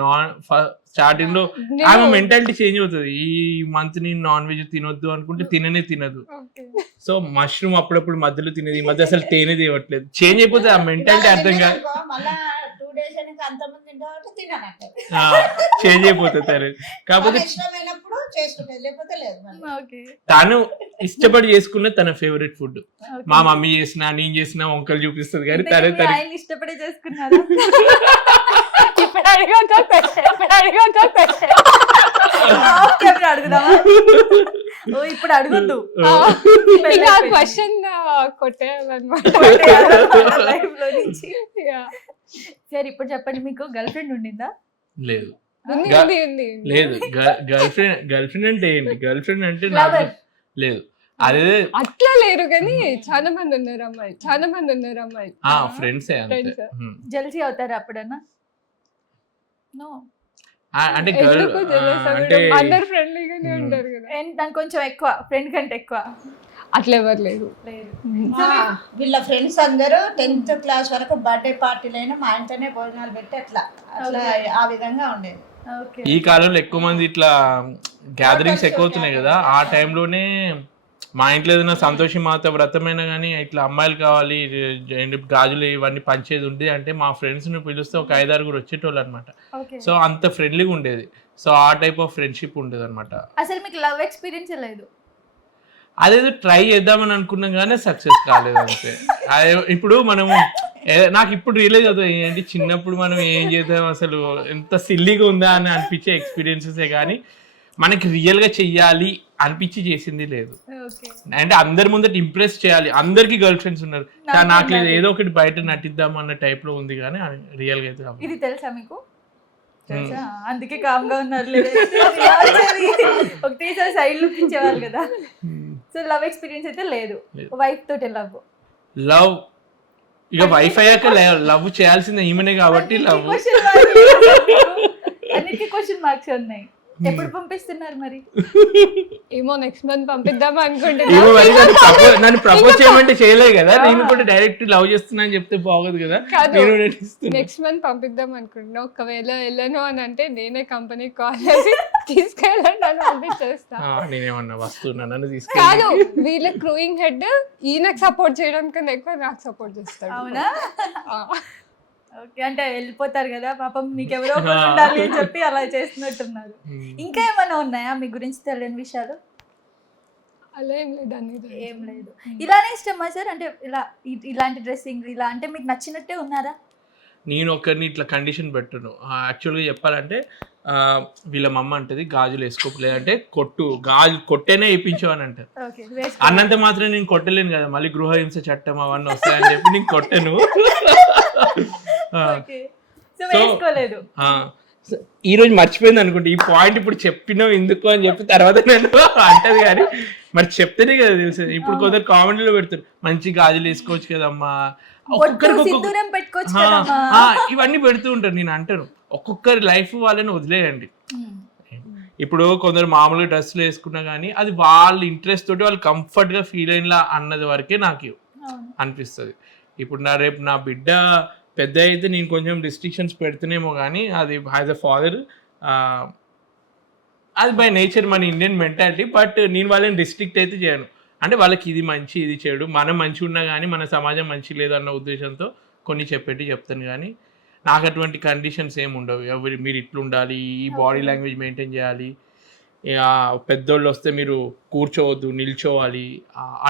స్టార్టింగ్ లో ఆమె మెంటాలిటీ చేంజ్ అవుతుంది. ఈ మంత్ నేను నాన్ వెజ్ తినొద్దు అనుకుంటే తినదు. సో మష్రూమ్ అప్పుడప్పుడు మధ్యలో తినేది, ఈ మధ్య అసలు తేనె తేవట్లేదు. చేంజ్ అయిపోతుంది ఆ మెంటాలిటీ, అర్థం కాదు. చేంజ్ అయిపోతుంది తను. కాకపోతే తను ఇష్టపడి చేసుకున్న తన ఫేవరెట్ ఫుడ్. మా మమ్మీ చేసినా నేను చేసినా వంకలు చూపిస్తుంది, కానీ తన ఇష్టపడే చేసుకున్నారు. అడుగుదామా? ఇప్పుడు అడగొద్దు. క్వశ్చన్ కొట్టేయాలన్నమాట. సరే ఇప్పుడు చెప్పండి, మీకు గర్ల్ ఫ్రెండ్ ఉండిందా? లేదు. లేదు. గర్ల్ ఫ్రెండ్ అంటే ఏంటి? గర్ల్ ఫ్రెండ్ అంటే లేదు. అదే అట్లా లేరు కానీ చాలా మంది ఉన్నారు అమ్మాయి. ఫ్రెండ్స్ జెల్సీ అవుతారా అప్పుడన్నా? నో. అంటే గర్ల్ అంటే అందరు ఫ్రెండ్లీగానే ఉంటారు కదా. దాని కొంచెం ఎక్కువ, ఫ్రెండ్ కంటే ఎక్కువ అట్లా ఎవరు లేరు. వీళ్ళ ఫ్రెండ్స్ అందరూ 10th క్లాస్ వరకు బర్త్డే పార్టీలైనా మా ఇంట్లోనే భోజనాలు పెట్టి అట్లా ఆ విధంగా ఉండేది. ఈ కాలంలో ఎక్కువ మంది ఇట్లా గ్యాదరింగ్స్ ఎక్కువ అవుతున్నాయి కదా, ఆ టైంలోనే మా ఇంట్లో ఏదైనా సంతోషి మాత వ్రతమైనా కానీ ఇట్లా అమ్మాయిలు కావాలి, గాజులు ఇవన్నీ పంచేది ఉంది అంటే మా ఫ్రెండ్స్ని పిలిస్తే ఒక 5-6 వచ్చేటోళ్ళు అనమాట. సో అంత ఫ్రెండ్లీగా ఉండేది. సో ఆ టైప్ ఆఫ్ ఫ్రెండ్షిప్ ఉండేది అనమాట. అసలు మీకు లవ్ ఎక్స్పీరియన్స్ లేదు? అదేదో ట్రై చేద్దామని అనుకున్నాం కానీ సక్సెస్ కాలేదు అంతే. అదే ఇప్పుడు మనము నాకు ఇప్పుడు రియలైజ్ అవుతుంది ఏంటి చిన్నప్పుడు మనం ఏం చేద్దాం అసలు ఎంత సిల్లీగా ఉందా అని అనిపించే ఎక్స్పీరియన్సెసే కానీ మనకి రియల్గా చెయ్యాలి అనిపించి చేసింది లేదు. అంటే అందరి ముందట ఇంప్రెస్ చేయాలి, అందరికి గర్ల్ ఫ్రెండ్స్ ఉన్నారు, నాకు లేదు ఏదో ఒకటి బయట నటిద్దాం అన్న టైప్ లో ఉంది కానీ రియల్ గా అయితే ఇది తెలుసా మీకు? అందుకే కామ్ గా ఉన్నారు. ఒకటేసారి సైడ్ లుక్ ఇచ్చేవాళ్ళు కదా. సో లవ్ ఎక్స్పీరియన్స్ అయితే లేదు. వైఫ్ తోటి లవ్ ఇక వైఫ్ అయ్యాక లవ్ చేయాల్సిందే ఈమెనే కాబట్టి లవ్ అన్నిటికీ క్వశ్చన్ మార్క్స్ ఉన్నాయి. ఎప్పుడు పంపిస్తున్నారు మరి? ఏమో నెక్స్ట్ మంత్ పంపిద్దాం నన్ను ప్రపోజ్ చేయమంటే చేయలేదు కదా, నేను కూడా డైరెక్ట్ లవ్ చేస్తున్నా అని చెప్తే బాగోదు కదా. నెక్స్ట్ మంత్ పంపిద్దాం అనుకుంటున్నా. ఒకవేళ వెళ్ళను అని అంటే నేనే కంపెనీకి కాల్ చేసి తీసుకెళ్ళండి అని పంపించేస్తా. నేనేమన్నా వస్తున్నా నన్ను కాదు, వీళ్ళ క్రూయింగ్ హెడ్ ఈయనకు సపోర్ట్ చేయడం కన్నా ఎక్కువ నాకు సపోర్ట్ చేస్తాడు. అవునా? ఓకే, అంటే వెళ్ళిపోతారు కదా పాపం, మీకు ఎవరో ఉండాలి అని చెప్పి అలా చేస్తున్నట్టున్నారు. ఇంకా ఏమైనా ఉన్నాయా మీ గురించి తెలియని విషయాలు? అలా ఏం లేదు, అన్ని ఏం లేదు. ఇలానే ఇష్టమా సార్? అంటే ఇలాంటి డ్రెస్సింగ్ ఇలా అంటే మీకు నచ్చినట్టే ఉన్నారా? నేను ఒకరిని ఇట్లా కండిషన్ పెట్టను. యాక్చువల్గా చెప్పాలంటే వీళ్ళ మమ్మ అంటది గాజులు వేసుకోలేదు అంటే గాజు కొట్టేనే వేయించావని అంటారు. అన్నంత మాత్రం నేను కొట్టలేను కదా, మళ్ళీ గృహహింస చట్టం అవన్నీ వస్తాయని చెప్పి నేను కొట్టను. ఈ రోజు మర్చిపోయింది అనుకుంటే ఈ పాయింట్ ఇప్పుడు చెప్పినావు ఎందుకు అని చెప్పి తర్వాత నేను అంటది కానీ మరి చెప్తేనే కదా తెలుసు. ఇప్పుడు కొందరు కామెంట్లో పెడతారు మంచి గాజులు వేసుకోవచ్చు కదమ్మా, ఇవన్నీ పెడుతూ ఉంటారు. నేను అంటాను ఒక్కొక్కరి లైఫ్ వాళ్ళని వదిలేయండి. ఇప్పుడు కొందరు మామూలుగా డ్రెస్సులు వేసుకున్నా కానీ అది వాళ్ళ ఇంట్రెస్ట్ తోటి వాళ్ళు కంఫర్ట్గా ఫీల్ అయినలా అన్నది వరకే నాకు అనిపిస్తుంది. ఇప్పుడు రేపు నా బిడ్డ పెద్ద అయితే నేను కొంచెం రిస్ట్రిక్షన్స్ పెడుతున్నామో కానీ అది యాజ్ అ ఫాదర్ అది బై నేచర్ మన ఇండియన్ మెంటాలిటీ. బట్ నేను వాళ్ళని రిస్ట్రిక్ట్ అయితే చేయను. అంటే వాళ్ళకి ఇది మంచి ఇది చెడు, మనం మంచి ఉన్నా కానీ మన సమాజం మంచి లేదన్న ఉద్దేశంతో కొన్ని చెప్తాను కానీ నాకు అటువంటి కండిషన్స్ ఏమి ఉండవు. మీరు ఇట్లా ఉండాలి, ఈ బాడీ లాంగ్వేజ్ మెయింటైన్ చేయాలి, పెద్దోళ్ళు వస్తే మీరు కూర్చోవద్దు నిల్చోవాలి,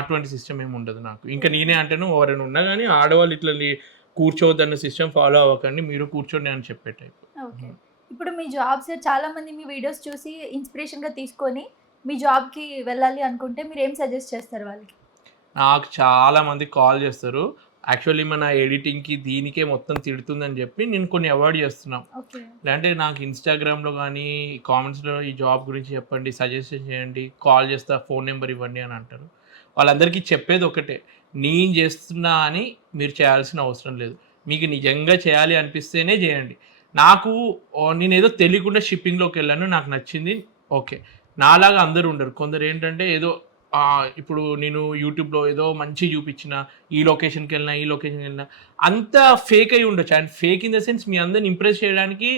అటువంటి సిస్టమ్ ఏమి ఉండదు నాకు. ఇంకా నేనే అంటాను ఎవరైనా ఉన్నా కానీ ఆడవాళ్ళు ఇట్లా కూర్చోవద్దు అన్న సిస్టమ్ ఫాలో అవ్వకండి, మీరు కూర్చోండి అని చెప్పే టైప్. ఇప్పుడు మీ జాబ్ సార్ చాలా మంది మీ వీడియోస్ చూసి ఇన్స్పిరేషన్గా తీసుకొని మీ జాబ్కి వెళ్ళాలి అనుకుంటే మీరు ఏం సజెస్ట్ చేస్తారు వాళ్ళకి? నాకు చాలా మంది కాల్ చేస్తారు. యాక్చువల్లీ మన ఎడిటింగ్కి దీనికే మొత్తం తిడుతుందని చెప్పి నేను కొన్ని అవాయిడ్ చేస్తున్నాం. లేదంటే నాకు ఇన్స్టాగ్రామ్లో కానీ కామెంట్స్లో ఈ జాబ్ గురించి చెప్పండి, సజెషన్ చేయండి, కాల్ చేస్తా, ఫోన్ నెంబర్ ఇవ్వండి అని అంటారు. వాళ్ళందరికీ చెప్పేది ఒకటే, నేను చేస్తున్నా అని మీరు చేయాల్సిన అవసరం లేదు. మీకు నిజంగా చేయాలి అనిపిస్తేనే చేయండి. నేను ఏదో తెలియకుండా షిప్పింగ్లోకి వెళ్ళాను, నాకు నచ్చింది, ఓకే. నాలాగా అందరూ ఉండరు. కొందరు ఏంటంటే ఏదో ఇప్పుడు నేను యూట్యూబ్లో ఏదో మంచి చూపించిన ఈ లొకేషన్కి వెళ్ళినా అంతా ఫేక్ అయి ఉండొచ్చు. And fake in the sense మీ అందరిని ఇంప్రెస్ చేయడానికి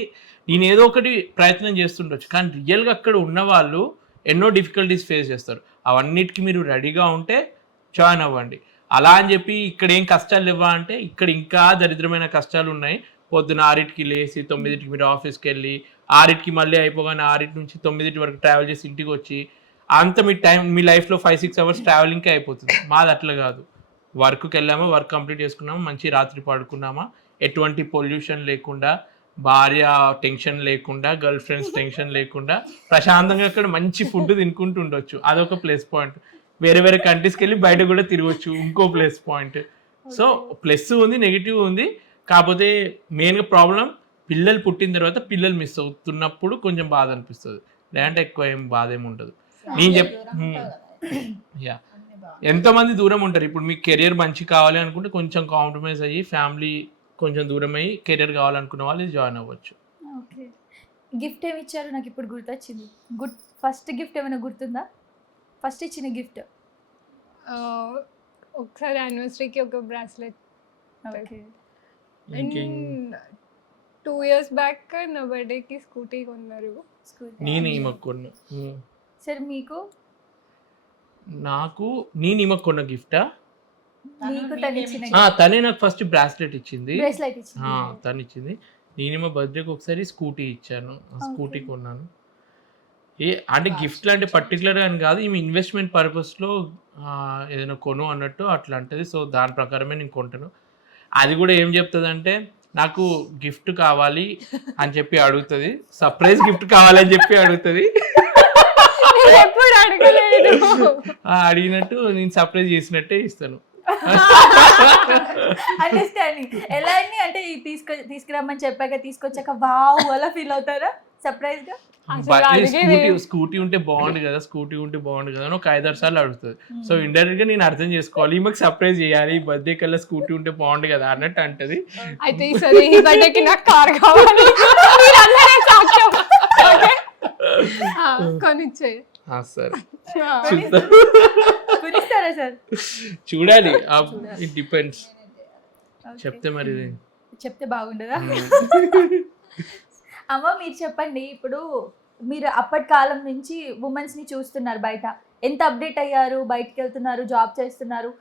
నేను ఏదో ఒకటి ప్రయత్నం చేస్తుండొచ్చు. కానీ రియల్గా అక్కడ ఉన్నవాళ్ళు ఎన్నో డిఫికల్టీస్ ఫేస్ చేస్తారు. అవన్నిటికీ మీరు రెడీగా ఉంటే జాయిన్ అవ్వండి. అలా అని చెప్పి ఇక్కడ ఏం కష్టాలు ఇవ్వ అంటే ఇక్కడ ఇంకా దరిద్రమైన కష్టాలు ఉన్నాయి. పొద్దున 6కి లేసి 9కి మీరు ఆఫీస్కి వెళ్ళి 6కి మళ్ళీ అయిపోగానే 6 నుంచి 9 వరకు ట్రావెల్ చేసి ఇంటికి వచ్చి అంత మీ లైఫ్లో 5-6 అవర్స్ ట్రావెలింగ్కే అయిపోతుంది. మాది అట్లా కాదు. వర్క్కి వెళ్ళామా, వర్క్ కంప్లీట్ చేసుకున్నామా, మంచి రాత్రి పడుకున్నామా, ఎటువంటి పొల్యూషన్ లేకుండా, భార్య టెన్షన్ లేకుండా, గర్ల్ ఫ్రెండ్స్ టెన్షన్ లేకుండా ప్రశాంతంగా అక్కడ మంచి ఫుడ్ తినుకుంటూ ఉండొచ్చు. అదొక ప్లస్ పాయింట్. వేరే కంట్రీస్కి వెళ్ళి బయట కూడా తిరగచ్చు, ఇంకో ప్లస్ పాయింట్. సో ప్లస్ ఉంది, నెగిటివ్ ఉంది. కాకపోతే మెయిన్గా ప్రాబ్లం పిల్లలు పుట్టిన తర్వాత పిల్లలు మిస్ అవుతున్నప్పుడు కొంచెం బాధ అనిపిస్తుంది. లేదంటే ఎక్కువ ఏం బాధ ఏమి ఉండదు. నేను ఎంతోమంది దూరం ఉంటారు. ఇప్పుడు మీకు కెరియర్ మంచి కావాలి అనుకుంటే కొంచెం కాంప్రమైజ్ అయ్యి ఫ్యామిలీ కొంచెం దూరం అయ్యి కెరియర్ కావాలనుకున్న వాళ్ళు జాయిన్ అవ్వచ్చు. ఓకే, గిఫ్ట్ ఏమి ఇచ్చారు? నాకు ఇప్పుడు గుర్తొచ్చింది. ఫస్ట్ గిఫ్ట్ ఏమైనా గుర్తుందా? ఫస్ట్ ఇచ్చిన గిఫ్ట్ ఒకసారి యానివర్సరీకి ఒక బ్రాస్లెట్. ఓకే. 2 years బ్యాక్ నా బర్త్డేకి స్కూటీ కొన్నారు. నేను ఈమెకు కొన్నా. సరే మీకు? నేను ఈమెకు కొన్న గిఫ్టా? తనే నాకు ఫస్ట్ బ్రాస్లెట్ ఇచ్చింది. తను ఇచ్చింది. నేను మా బర్త్డేకి ఒకసారి స్కూటీ ఇచ్చాను, స్కూటీ కొన్నాను. అంటే గిఫ్ట్ అంటే పర్టికులర్ అని కాదు, ఈమె ఇన్వెస్ట్మెంట్ పర్పస్లో ఏదైనా కొను అన్నట్టు అట్లా అంటది. సో దాని ప్రకారమే నేను కొంటాను. అది కూడా ఏం చెప్తుంది అంటే నాకు గిఫ్ట్ కావాలి అని చెప్పి అడుగుతుంది, సర్ప్రైజ్ గిఫ్ట్ కావాలని చెప్పి అడుగుతుంది. ఎప్పుడు అడగలేదు. అడిగినట్టు నేను సర్ప్రైజ్ చేసినట్టే ఇస్తాను. అండర్స్టాండింగ్. ఎలా అని అంటే తీసుకురమ్మని చెప్పాక తీసుకొచ్చాక వావ్ అలా ఫీల్ అవుతారా సర్ప్రైజ్ గా? స్కూటీ ఉంటే బాగుండు కదా, స్కూటీ ఉంటే బాగుండు కదా అని ఒక 5-6 సార్లు అడుగుతుంది. సో ఇండైరెక్ట్ గా నేను అర్థం చేసుకోవాలి, ఈమెకు సర్ప్రైజ్ చేయాలి, బర్త్డే కల్లా స్కూటీ ఉంటే బాగుండు కదా అన్నట్టు అంటది. అయితే ఈసారి ఈ బర్త్డేకి నాకు కార్ కావాలి, కొనిచ్చే. సరే కొనిస్తారా సార్? చూడాలి, ఇట్ డిపెండ్స్. చెప్తే మరి చెప్తే బాగుండదా? అమ్మ మీరు చెప్పండి, ఇప్పుడు మీరు అప్పటి కాలం నుంచి ఉమెన్స్ని చూస్తున్నారు బయట, ఎంత అప్డేట్ అయ్యారు, బయటకు వెళ్తున్నారు, జాబ్ చేస్తున్నారు,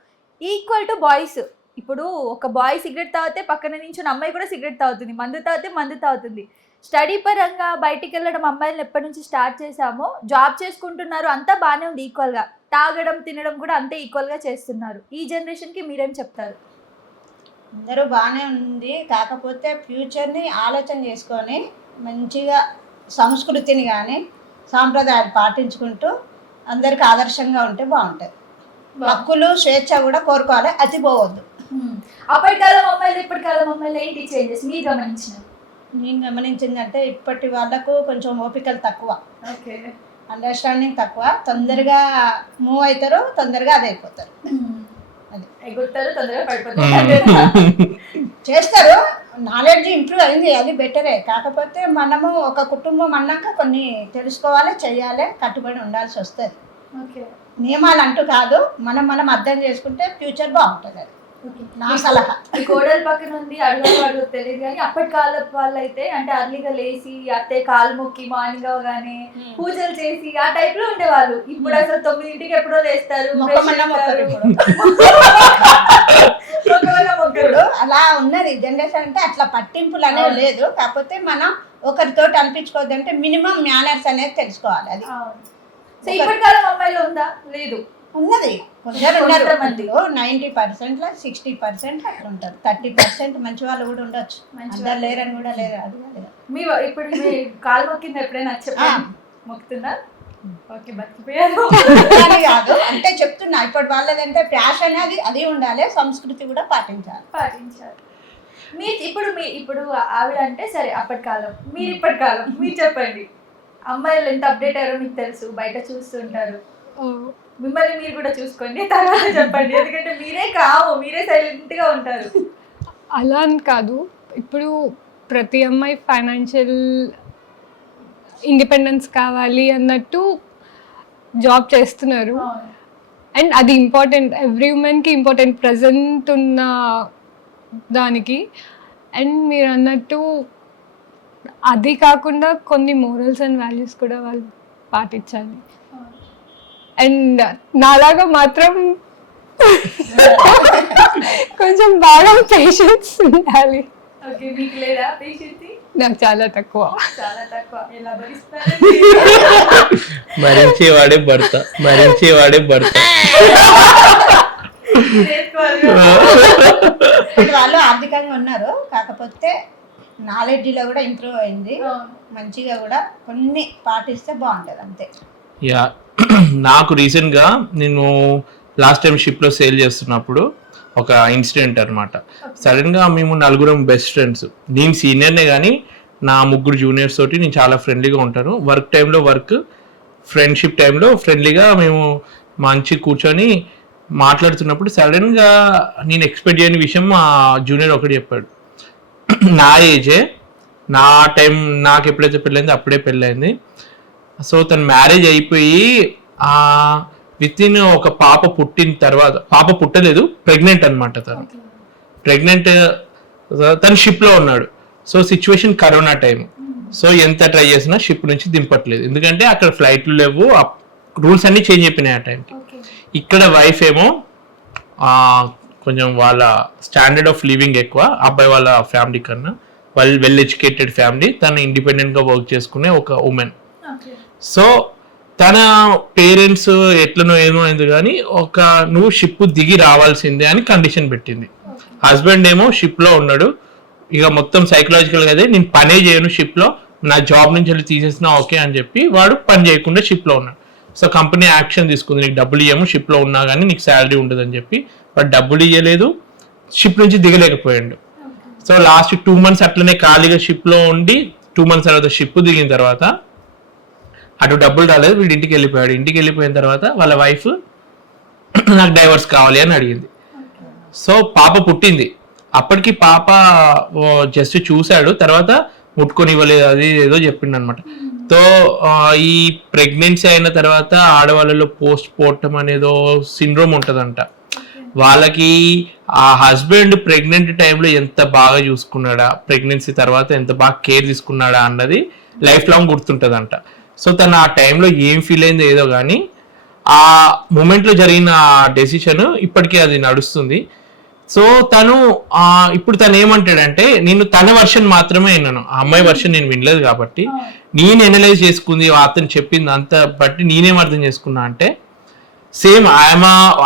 ఈక్వల్ టు బాయ్స్. ఇప్పుడు ఒక బాయ్ సిగరెట్ తాగితే పక్కన నుంచి అమ్మాయి కూడా సిగరెట్ తాగుతుంది, మందు తాగితే మందు తాగుతుంది. స్టడీ పరంగా బయటికి వెళ్ళడం అమ్మాయిలను ఎప్పటి నుంచి స్టార్ట్ చేశామో, జాబ్ చేసుకుంటున్నారు, అంతా బాగానే ఉంది ఈక్వల్గా, తాగడం తినడం కూడా అంతే ఈక్వల్గా చేస్తున్నారు. ఈ జనరేషన్కి మీరేం చెప్తారు? అందరూ బాగానే ఉంది, కాకపోతే ఫ్యూచర్ని ఆలోచన చేసుకొని మంచిగా సంస్కృతిని కానీ సాంప్రదాయాలు పాటించుకుంటూ అందరికి ఆదర్శంగా ఉంటే బాగుంటుంది. హక్కులు స్వేచ్ఛ కూడా కోరుకోవాలి, అతి పోవద్దు. అప్పటి కాలం అమ్మాయిలు ఇప్పటి కాలం అమ్మాయిలు ఏంటి చేంజెస్ మీరు గమనించినారు? నేను గమనించిందంటే ఇప్పటి వాళ్ళకు కొంచెం ఓపికలు తక్కువ, ఓకే, అండర్స్టాండింగ్ తక్కువ, తొందరగా మూవ్ అవుతారు, తొందరగా అది అయిపోతారు. అది ఎగురుతారు, తొందరగా పడిపోతారు. చేస్తారు, నాలెడ్జ్ ఇంప్రూవ్ అయింది, అది బెటరే. కాకపోతే మనము ఒక కుటుంబం అన్నాక కొన్ని తెలుసుకోవాలి, చెయ్యాలి, కట్టుబడి ఉండాల్సి వస్తుంది. ఓకే, నియమాలు అంటూ కాదు, మనం అర్థం చేసుకుంటే ఫ్యూచర్ బాగుంటుంది. అది నా సలహా. కోడల పక్కన ఉంది అడుగు తెలియదు కానీ అప్పటి కాలపు వాళ్ళు అయితే అంటే అర్లీగా లేచి అత్తే కాలు మొక్కి మార్నింగ్ అవగానే పూజలు చేసి ఆ టైప్ లో ఉండేవాళ్ళు. ఇప్పుడు అసలు 9ంటికి ఎప్పుడో లేస్తారు, అలా ఉన్నది జనరేషన్. అంటే అట్లా పట్టింపులు అనేవి లేదు, కాకపోతే మనం ఒకరితోటి అనిపించుకోవద్దంటే మినిమం మేనర్స్ అనేది తెలుసుకోవాలి. అది ఇప్పటి కాలం అమ్మాయిలో ఉందా? లేదు, ఉన్నది. కొందరు ఉన్నారు, 90%లో 60% అట్లా ఉంటారు, 30% మంచి వాళ్ళు కూడా ఉండొచ్చు, అందరు లేరని కూడా లేదు. అది మీ ఇప్పుడు మీ కాలు మొక్కింది ఎప్పుడైనా మొక్కుతుందా? ఓకే, బతికిపోయారు కాదు అంటే చెప్తున్నా. ఇప్పటి వాళ్ళదంటే ప్యాషన్ అది ఉండాలి, సంస్కృతి కూడా పాటించాలి. ఇప్పుడు ఆవిడ అంటే సరే అప్పటి కాలం, మీరు ఇప్పటి కాలం, మీరు చెప్పండి. అమ్మాయిలు ఎంత అప్డేట్ అయ్యారో మీకు తెలుసు, బయట చూస్తుంటారు, మిమ్మల్ని మీరు కూడా చూసుకోండి, తర్వాత చెప్పండి. ఎందుకంటే మీరే సైలెంట్ గా ఉంటారు. అలా అని కాదు, ఇప్పుడు ప్రతి అమ్మాయి ఫైనాన్షియల్ ఇండిపెండెన్స్ కావాలి అన్నట్టు జాబ్ చేస్తున్నారు. అండ్ అది ఇంపార్టెంట్, ఎవ్రీ ఉమెన్కి ఇంపార్టెంట్ ప్రజెంట్ ఉన్న దానికి. అండ్ మీరు అన్నట్టు అది కాకుండా కొన్ని మోరల్స్ అండ్ వాల్యూస్ కూడా వాళ్ళు పాటించాలి. అండ్ నాలాగా మాత్రం కొంచెం బాగా పేషెన్స్ ఉండాలి. ఓకే, మీకు లేదా పేషెన్స్? నాకు చాలా తక్కువ. ఎలా భరిస్తారు? మరించేవాడే భర్త. వాళ్ళు ఆర్థికంగా ఉన్నారు, కాకపోతే నాలెడ్జ్లో కూడా ఇంప్రూవ్ అయింది, మంచిగా కూడా కొన్ని పాటిస్తే బాగుంటుంది అంతే. యా, నాకు రీసెంట్గా నేను లాస్ట్ టైం షిప్లో సేల్ చేస్తున్నప్పుడు ఒక ఇన్సిడెంట్ అనమాట. సడన్గా మేము 4 బెస్ట్ ఫ్రెండ్స్, నేను సీనియర్నే కానీ నా 3 జూనియర్స్ తోటి నేను చాలా ఫ్రెండ్లీగా ఉంటాను. వర్క్ టైంలో వర్క్, ఫ్రెండ్షిప్ టైంలో ఫ్రెండ్లీగా మేము మంచి కూర్చొని మాట్లాడుతున్నప్పుడు సడన్గా నేను ఎక్స్పెక్ట్ చేయని విషయం మా జూనియర్ ఒకటి చెప్పాడు. నా ఏజే, నా టైం, నాకు ఎప్పుడైతే పెళ్ళైందో అప్పుడే పెళ్ళైంది. సో తను మ్యారేజ్ అయిపోయి విత్ ఇన్ ఒక పాప పుట్టిన తర్వాత, పాప పుట్టలేదు, ప్రెగ్నెంట్ అనమాట. తను షిప్లో ఉన్నాడు. So situation corona time. So ఎంత ట్రై చేసినా షిప్ నుంచి దింపట్లేదు, ఎందుకంటే అక్కడ ఫ్లైట్లు లేవు, రూల్స్ అన్నీ చేంజ్ అయిపోయినాయి ఆ టైంకి. ఇక్కడ వైఫ్ ఏమో కొంచెం వాళ్ళ స్టాండర్డ్ ఆఫ్ లివింగ్ ఎక్కువ అబ్బాయి వాళ్ళ ఫ్యామిలీ కన్నా, వెల్ ఎడ్యుకేటెడ్ ఫ్యామిలీ, తను ఇండిపెండెంట్గా వర్క్ చేసుకునే ఒక ఉమెన్. సో తన పేరెంట్స్ ఎట్లనో ఏమో అయింది కానీ నువ్వు షిప్ దిగి రావాల్సిందే అని కండిషన్ పెట్టింది. హస్బెండ్ ఏమో షిప్ లో ఉన్నాడు, ఇక మొత్తం సైకలాజికల్ గా నేను పనే చేయను షిప్ లో, నా జాబ్ నుంచి వెళ్ళి తీసేసినా ఓకే అని చెప్పి వాడు పని చేయకుండా షిప్ లో ఉన్నాడు. సో కంపెనీ యాక్షన్ తీసుకుంది, నీకు డబ్బులు ఇవ్వము, షిప్ లో ఉన్నా కానీ నీకు శాలరీ ఉండదు అని చెప్పి. వాడు డబ్బులు ఇవ్వలేదు, షిప్ నుంచి దిగలేకపోయాడు. సో లాస్ట్ 2 months అట్లనే ఖాళీగా షిప్ లో ఉండి 2 months తర్వాత షిప్ దిగిన తర్వాత అటు డబ్బులు రాలేదు, వీడు ఇంటికి వెళ్ళిపోయాడు. ఇంటికి వెళ్ళిపోయిన తర్వాత వాళ్ళ వైఫ్ నాకు డైవర్స్ కావాలి అని అడిగింది. సో పాప పుట్టింది, అప్పటికి పాప జస్ట్ చూశాడు, తర్వాత ముట్టుకొని ఇవ్వలేదు, అది ఏదో చెప్పిండు అనమాట. సో ఈ ప్రెగ్నెన్సీ అయిన తర్వాత ఆడవాళ్ళలో పోస్ట్ పోర్టం అనేదో సిండ్రోమ్ ఉంటుందంట. వాళ్ళకి ఆ హస్బెండ్ ప్రెగ్నెంట్ టైంలో ఎంత బాగా చూసుకున్నాడా, ప్రెగ్నెన్సీ తర్వాత ఎంత బాగా కేర్ తీసుకున్నాడా అన్నది లైఫ్ లాంగ్ గుర్తుంటుందంట. సో తను ఆ టైంలో ఏం ఫీల్ అయిందో ఏదో కానీ ఆ మూమెంట్లో జరిగిన డెసిషన్ ఇప్పటికీ అది నడుస్తుంది. సో ఇప్పుడు తను ఏమంటాడంటే, నేను తన వర్షన్ మాత్రమే విన్నాను, ఆ అమ్మాయి వర్షన్ నేను వినలేదు కాబట్టి నేను ఎనలైజ్ చేసుకుంది అతను చెప్పింది అంత బట్టి నేనేం అర్థం చేసుకున్నా అంటే, సేమ్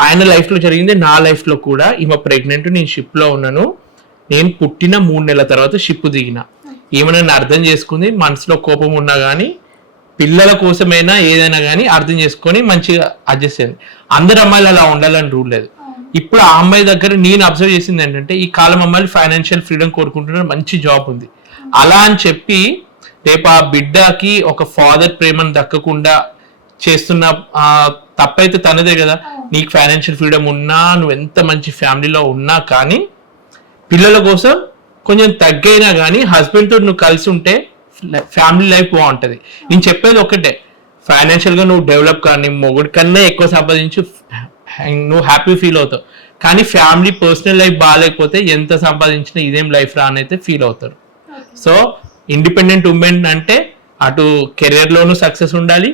ఆయన లైఫ్లో జరిగింది నా లైఫ్లో కూడా. ఈమె ప్రెగ్నెంట్, నేను షిప్లో ఉన్నాను, నేను పుట్టిన 3 నెలల తర్వాత షిప్ దిగిన. ఏమైనా అర్థం చేసుకుంది, మనసులో కోపం ఉన్నా కానీ పిల్లల కోసమైనా ఏదైనా కానీ అర్థం చేసుకొని మంచిగా అడ్జస్ట్ అయింది. అందరు అమ్మాయిలు అలా ఉండాలని రూల్ లేదు. ఇప్పుడు ఆ అమ్మాయి దగ్గర నేను అబ్జర్వ్ చేసింది ఏంటంటే, ఈ కాలం అమ్మాయిలు ఫైనాన్షియల్ ఫ్రీడమ్ కోరుకుంటున్నారు, మంచి జాబ్ ఉంది. అలా అని చెప్పి రేపు ఆ బిడ్డకి ఒక ఫాదర్ ప్రేమను దక్కకుండా చేస్తున్న తప్పైతే తనదే కదా. నీకు ఫైనాన్షియల్ ఫ్రీడమ్ ఉన్నా, నువ్వు ఎంత మంచి ఫ్యామిలీలో ఉన్నా కానీ పిల్లల కోసం కొంచెం తగ్గైనా కానీ హస్బెండ్ తోటి నువ్వు కలిసి ఉంటే ఫ్యామిలీ లైఫ్ బాగుంటుంది. నేను చెప్పేది ఒకటే, ఫైనాన్షియల్గా నువ్వు డెవలప్ కానీ మొగుడి కన్నా ఎక్కువ సంపాదించు, నువ్వు హ్యాపీ ఫీల్ అవుతావు. కానీ ఫ్యామిలీ పర్సనల్ లైఫ్ బాగాలేకపోతే ఎంత సంపాదించినా ఇదేం లైఫ్ రా అని అయితే ఫీల్ అవుతారు. సో ఇండిపెండెంట్ ఉమెన్ అంటే అటు కెరియర్లోనూ సక్సెస్ ఉండాలి,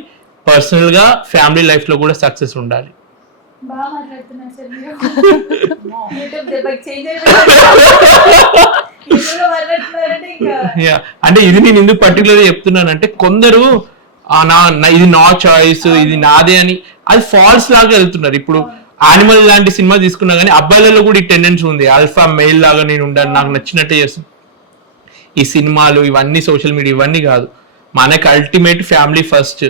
పర్సనల్గా ఫ్యామిలీ లైఫ్లో కూడా సక్సెస్ ఉండాలి. బాగా మాట్లాడుతున్నారు సార్ మీరు. అంటే ఇది నేను ఎందుకు పర్టికులర్గా చెప్తున్నానంటే, కొందరు ఇది నా చాయిస్, ఇది నాదే అని అది ఫాల్స్ లాగా వెళ్తున్నారు. ఇప్పుడు యానిమల్ లాంటి సినిమా తీసుకున్నా కానీ అబ్బాయిలలో కూడా ఈ టెండెన్సీ ఉంది, ఆల్ఫా మెయిల్ లాగా నేను ఉండాలి, నాకు నచ్చినట్టే చేస్తాను. ఈ సినిమాలు ఇవన్నీ సోషల్ మీడియా ఇవన్నీ కాదు, మనకి అల్టిమేట్ ఫ్యామిలీ ఫస్ట్.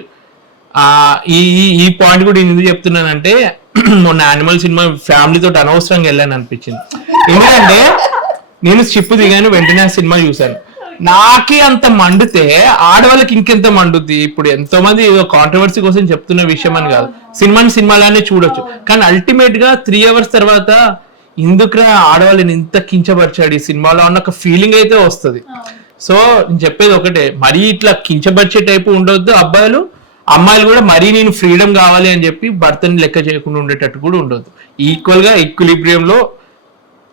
ఈ పాయింట్ కూడా నేను ఎందుకు చెప్తున్నానంటే, మొన్న యానిమల్ సినిమా ఫ్యామిలీతో అనవసరంగా వెళ్ళాను అనిపించింది. ఎందుకంటే నేను షిప్ దిగాను, వెంటనే ఆ సినిమా చూశాను, నాకే అంత మండితే ఆడవాళ్ళకి ఇంకెంత మండుద్ది. ఇప్పుడు ఎంతో మంది ఏదో కాంట్రవర్సీ కోసం చెప్తున్న విషయం అని కాదు, సినిమాలానే చూడొచ్చు. కానీ అల్టిమేట్ గా 3 hours తర్వాత ఎందుకురా ఆడవాళ్ళని ఇంత కించపరిచాడు ఈ సినిమాలో అన్న ఒక ఫీలింగ్ అయితే వస్తుంది. సో నేను చెప్పేది ఒకటే, మరీ ఇట్లా కించపరిచే టైపు ఉండొద్దు అబ్బాయిలు, అమ్మాయిలు కూడా మరీ నేను ఫ్రీడమ్ కావాలి అని చెప్పి భర్తని లెక్క చేయకుండా ఉండేటట్టు కూడా ఉండొద్దు. ఈక్వల్ గా ఈక్విలిబ్రియంలో,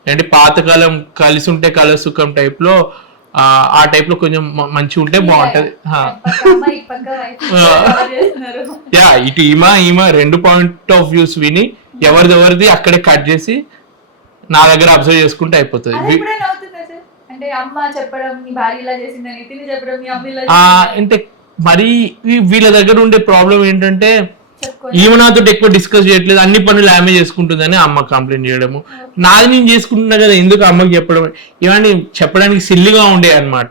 అంటే పాతకాలం కలిసి ఉంటే కల సుఖం టైప్ లో ఆ టైప్ లో కొంచెం మంచిగా ఉంటే బాగుంటది. ఇటు ఈమా 2 పాయింట్ ఆఫ్ వ్యూస్ విని ఎవరిది అక్కడే కట్ చేసి నా దగ్గర అబ్జర్వ్ చేసుకుంటే అయిపోతుంది. అంటే అమ్మ చెప్పడం మీ భార్య ఇలా చేసిందని, తిని చెప్పడం మీ అమ్మ ఇలా అంటే మరి వీళ్ళ దగ్గర ఉండే ప్రాబ్లం ఏంటంటే, ఈమె నాతో ఎక్కువ డిస్కస్ చేయట్లేదు, అన్ని పనులు ఆమె చేసుకుంటుందని అమ్మ కంప్లైంట్ చేయడము. నాది నేను చేసుకుంటున్నా కదా ఎందుకు అమ్మకి చెప్పడం, ఇవన్నీ చెప్పడానికి సిల్లిగా ఉండే అనమాట.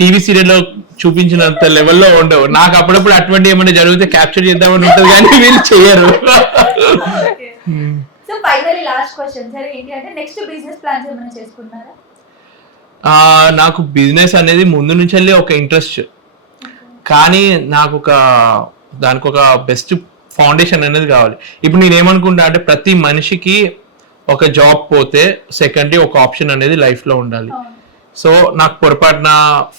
టీవీ సీరియల్లో చూపించినంత లెవెల్లో ఉండవు. నాకు అప్పుడప్పుడు అటువంటి ఏమైనా జరిగితే క్యాప్చర్ చేద్దామని ఉంటుంది కానీ వీళ్ళు చేయరు. So finally last question sir, ఏంటి అంటే నెక్స్ట్ బిజినెస్ ప్లాన్స్ ఏమైనా చేసుకుంటున్నారా? నాకు బిజినెస్ అనేది ముందు నుంచి వెళ్ళి ఒక ఇంట్రెస్ట్, కానీ నాకు దానికి ఒక బెస్ట్ ఫౌండేషన్ అనేది కావాలి. ఇప్పుడు నేను ఏమనుకుంటా అంటే, ప్రతి మనిషికి ఒక జాబ్ పోతే సెకండ్ ఒక ఆప్షన్ అనేది లైఫ్లో ఉండాలి. సో నాకు పొరపాటున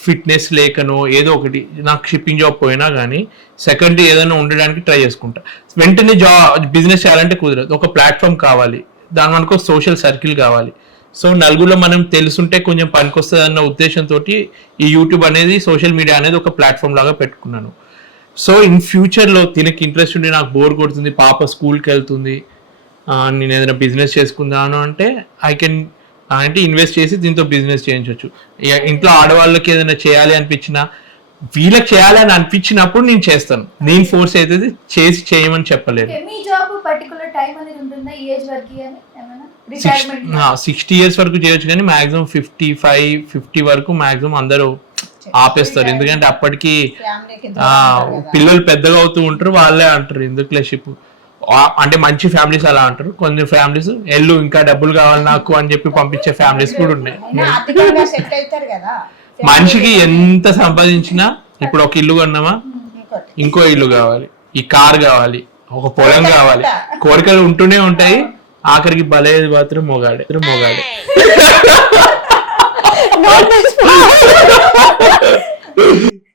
ఫిట్నెస్ లేకనో ఏదో ఒకటి, నాకు షిప్పింగ్ జాబ్ పోయినా కానీ సెకండ్ ఏదైనా ఉండడానికి ట్రై చేసుకుంటా. వెంటనే బిజినెస్ చేయాలంటే కుదరదు, ఒక ప్లాట్ఫామ్ కావాలి, దాని మనకు సోషల్ సర్కిల్ కావాలి. సో నలుగురిలో మనం తెలుసుంటే కొంచెం పనికొస్తుంది అన్న ఉద్దేశంతో ఈ యూట్యూబ్ అనేది, సోషల్ మీడియా అనేది ఒక ప్లాట్ఫామ్ లాగా పెట్టుకున్నాను. సో ఇన్ ఫ్యూచర్లో దీనికి ఇంట్రెస్ట్ ఉండి నాకు బోర్ కొడుతుంది, పాప స్కూల్కి వెళ్తుంది, నేను ఏదైనా బిజినెస్ చేసుకుందాను అంటే ఇన్వెస్ట్ చేసి దీంతో బిజినెస్ చేయించవచ్చు. ఇంట్లో ఆడవాళ్ళకి ఏదైనా చేయాలి అనిపించినా వీళ్ళకి చేయాలని అనిపించినప్పుడు నేను చేస్తాను. నేను ఫోర్స్ అయితే చేసి చేయమని చెప్పలేను. మీ జాబ్ పర్టికులర్ టైం అనేది ఉంటుందా ఈ ఏజ్ వరకు అని ఏమైనా రిటైర్మెంట్ 60 years వరకు చేయొచ్చు, కానీ మాక్సిమం 55-50 వరకు మాక్సిమం అందరూ ఆపేస్తారు. ఎందుకంటే అప్పటికి ఫ్యామిలీకి పిల్లలు పెద్దగా అవుతూ ఉంటారు, వాళ్ళే అంటారు ఎందుకులే షిప్ అంటే మంచి ఫ్యామిలీస్ అలా అంటారు. కొన్ని ఫ్యామిలీస్ ఎల్లు ఇంకా డబ్బులు కావాలి నాకు అని చెప్పి పంపించే ఫ్యామిలీస్ కూడా ఉన్నాయి. ఆర్థికంగా సెట్ అవుతారు కదా. మనిషికి ఎంత సంపాదించినా ఇప్పుడు ఒక ఇల్లు కొన్నామా ఇంకోటి ఇంకో ఇల్లు కావాలి, ఈ కార్ కావాలి, ఒక పొలం కావాలి, కోరికలు ఉంటూనే ఉంటాయి. ఆఖరికి బలేది మాత్రం మొగాడే.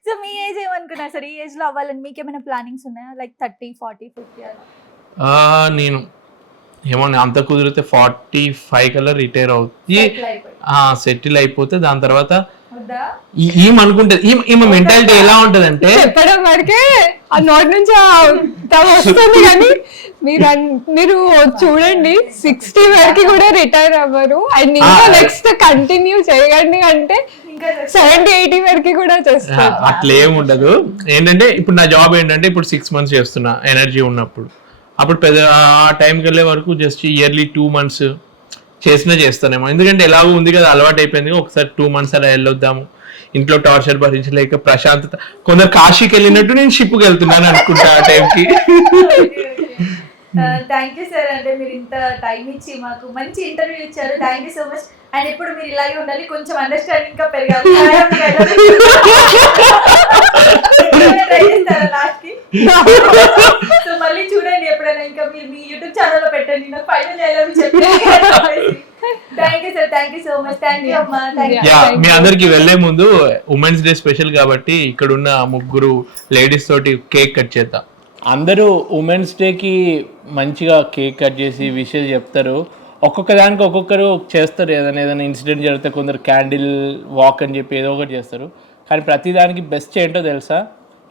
సో మీ ఏజ్ ఏమనుకున్నారు సార్? ఈ ఏజ్ లో అవ్వాలని మీకు ఏమైనా ప్లానింగ్స్ ఉన్నాయా? లైక్ 30, 40, 50 అలా? నేను ఏమో అంత కుదిరితే 45 కల్లా రిటైర్ అవుతుంది, సెటిల్ అయిపోతే దాని తర్వాత వద్దా? ఈమె ఈమె మెంటాలిటీ ఎలా ఉంటది అంటే చెప్పడం వరకే ఆ నోటి నుంచి వస్తుంది, కానీ మీరు చూడండి 60 వరకు కూడా రిటైర్ అవ్వరు. అండ్ ఇంకా నెక్స్ట్ కంటిన్యూ చేయండి అంటే 70-80 వరకు కూడా చేస్తారు. అట్లా ఏమి ఉండదు. ఏంటంటే ఇప్పుడు నా జాబ్ ఏంటంటే ఇప్పుడు 6 months చేస్తున్నా ఎనర్జీ ఉన్నప్పుడు. అప్పుడు పెద్ద ఆ టైంకి వెళ్ళే వరకు జస్ట్ ఇయర్లీ 2 months చేస్తానేమో. ఎందుకంటే ఎలాగో ఉంది కదా, అలవాటు అయిపోయింది. ఒకసారి 2 months అలా వెళ్ళొద్దాము, ఇంట్లో టార్చర్ భరించలేక ప్రశాంతత. కొందరు కాశీకి వెళ్ళినట్టు నేను షిప్కి వెళ్తున్నాను అనుకుంటా ఆ టైంకి. థ్యాంక్ యూ సార్, అంటే మీరు ఇంత టైం ఇచ్చి మాకు మంచి ఇంటర్వ్యూ ఇచ్చారు. Thank you so much. And ఇప్పుడు మీరు ఇలాగే ఉండాలి, కొంచెం అండర్స్టాండింగ్ ఇంకా పెరగాలి. లాస్ట్ కి సో మళ్ళీ చూడండి ఎప్పుడైనా, ఇంకా మీరు మీ యూట్యూబ్ ఛానల్ లో పెట్టండి. నాకు ఫైనల్ డైలాగ్ చెప్పండి. Thank you sir, thank you so much. Thank you అమ్మా. మీ అందరికి వెళ్లే ముందు ఉమెన్స్ డే స్పెషల్ కాబట్టి ఇక్కడ ఉన్న 3 లేడీస్ తోటి కేక్ కట్ చేద్దాం. అందరూ ఉమెన్స్ డేకి మంచిగా కేక్ కట్ చేసి విషెస్ చెప్తారు. ఒక్కొక్క దానికి ఒక్కొక్కరు చేస్తారు. ఏదైనా ఇన్సిడెంట్ జరిగితే కొందరు క్యాండిల్ వాక్ అని చెప్పి ఏదో ఒకటి చేస్తారు. కానీ ప్రతిదానికి బెస్ట్ ఏంటో తెలుసా?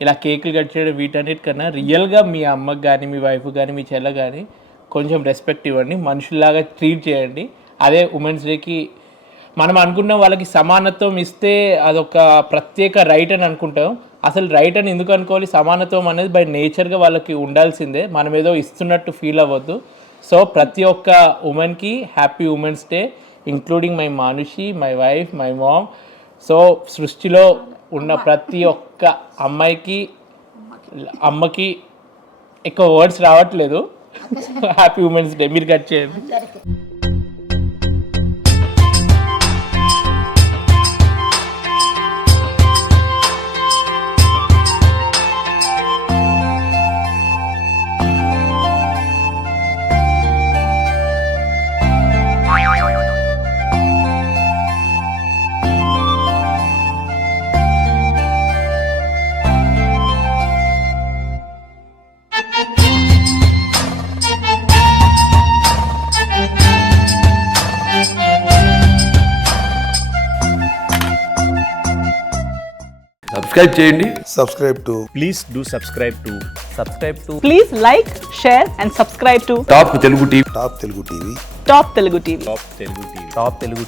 ఇలా కేకులు కట్ చేయడం. వీటన్నిటికన్నా రియల్గా మీ అమ్మకి కానీ, మీ వైఫ్ కానీ, మీ చెల్ల కానీ కొంచెం రెస్పెక్ట్ ఇవ్వండి, మనుషుల్లాగా ట్రీట్ చేయండి. అదే ఉమెన్స్ డేకి మనం అనుకున్న వాళ్ళకి సమానత్వం ఇస్తే అదొక ప్రత్యేక రైట్ అని అనుకుంటాం. అసలు రైట్ అని ఎందుకు అనుకోవాలి? సమానత్వం అనేది బై నేచర్గా వాళ్ళకి ఉండాల్సిందే. మనం ఏదో ఇస్తున్నట్టు ఫీల్ అవ్వద్దు. సో ప్రతి ఒక్క ఉమెన్కి happy women's day, including my Manushi, my wife, my mom. So సృష్టిలో ఉన్న ప్రతి ఒక్క అమ్మకి ఎక్కువ వర్డ్స్ రావట్లేదు. Happy women's day. మీరు కట్ చేయండి. సబ్స్క్రైబ్ చేయండి. subscribe to please do subscribe to Please like, share and subscribe to top Telugu TV. Top Telugu TV. Top Telugu TV. Top Telugu TV.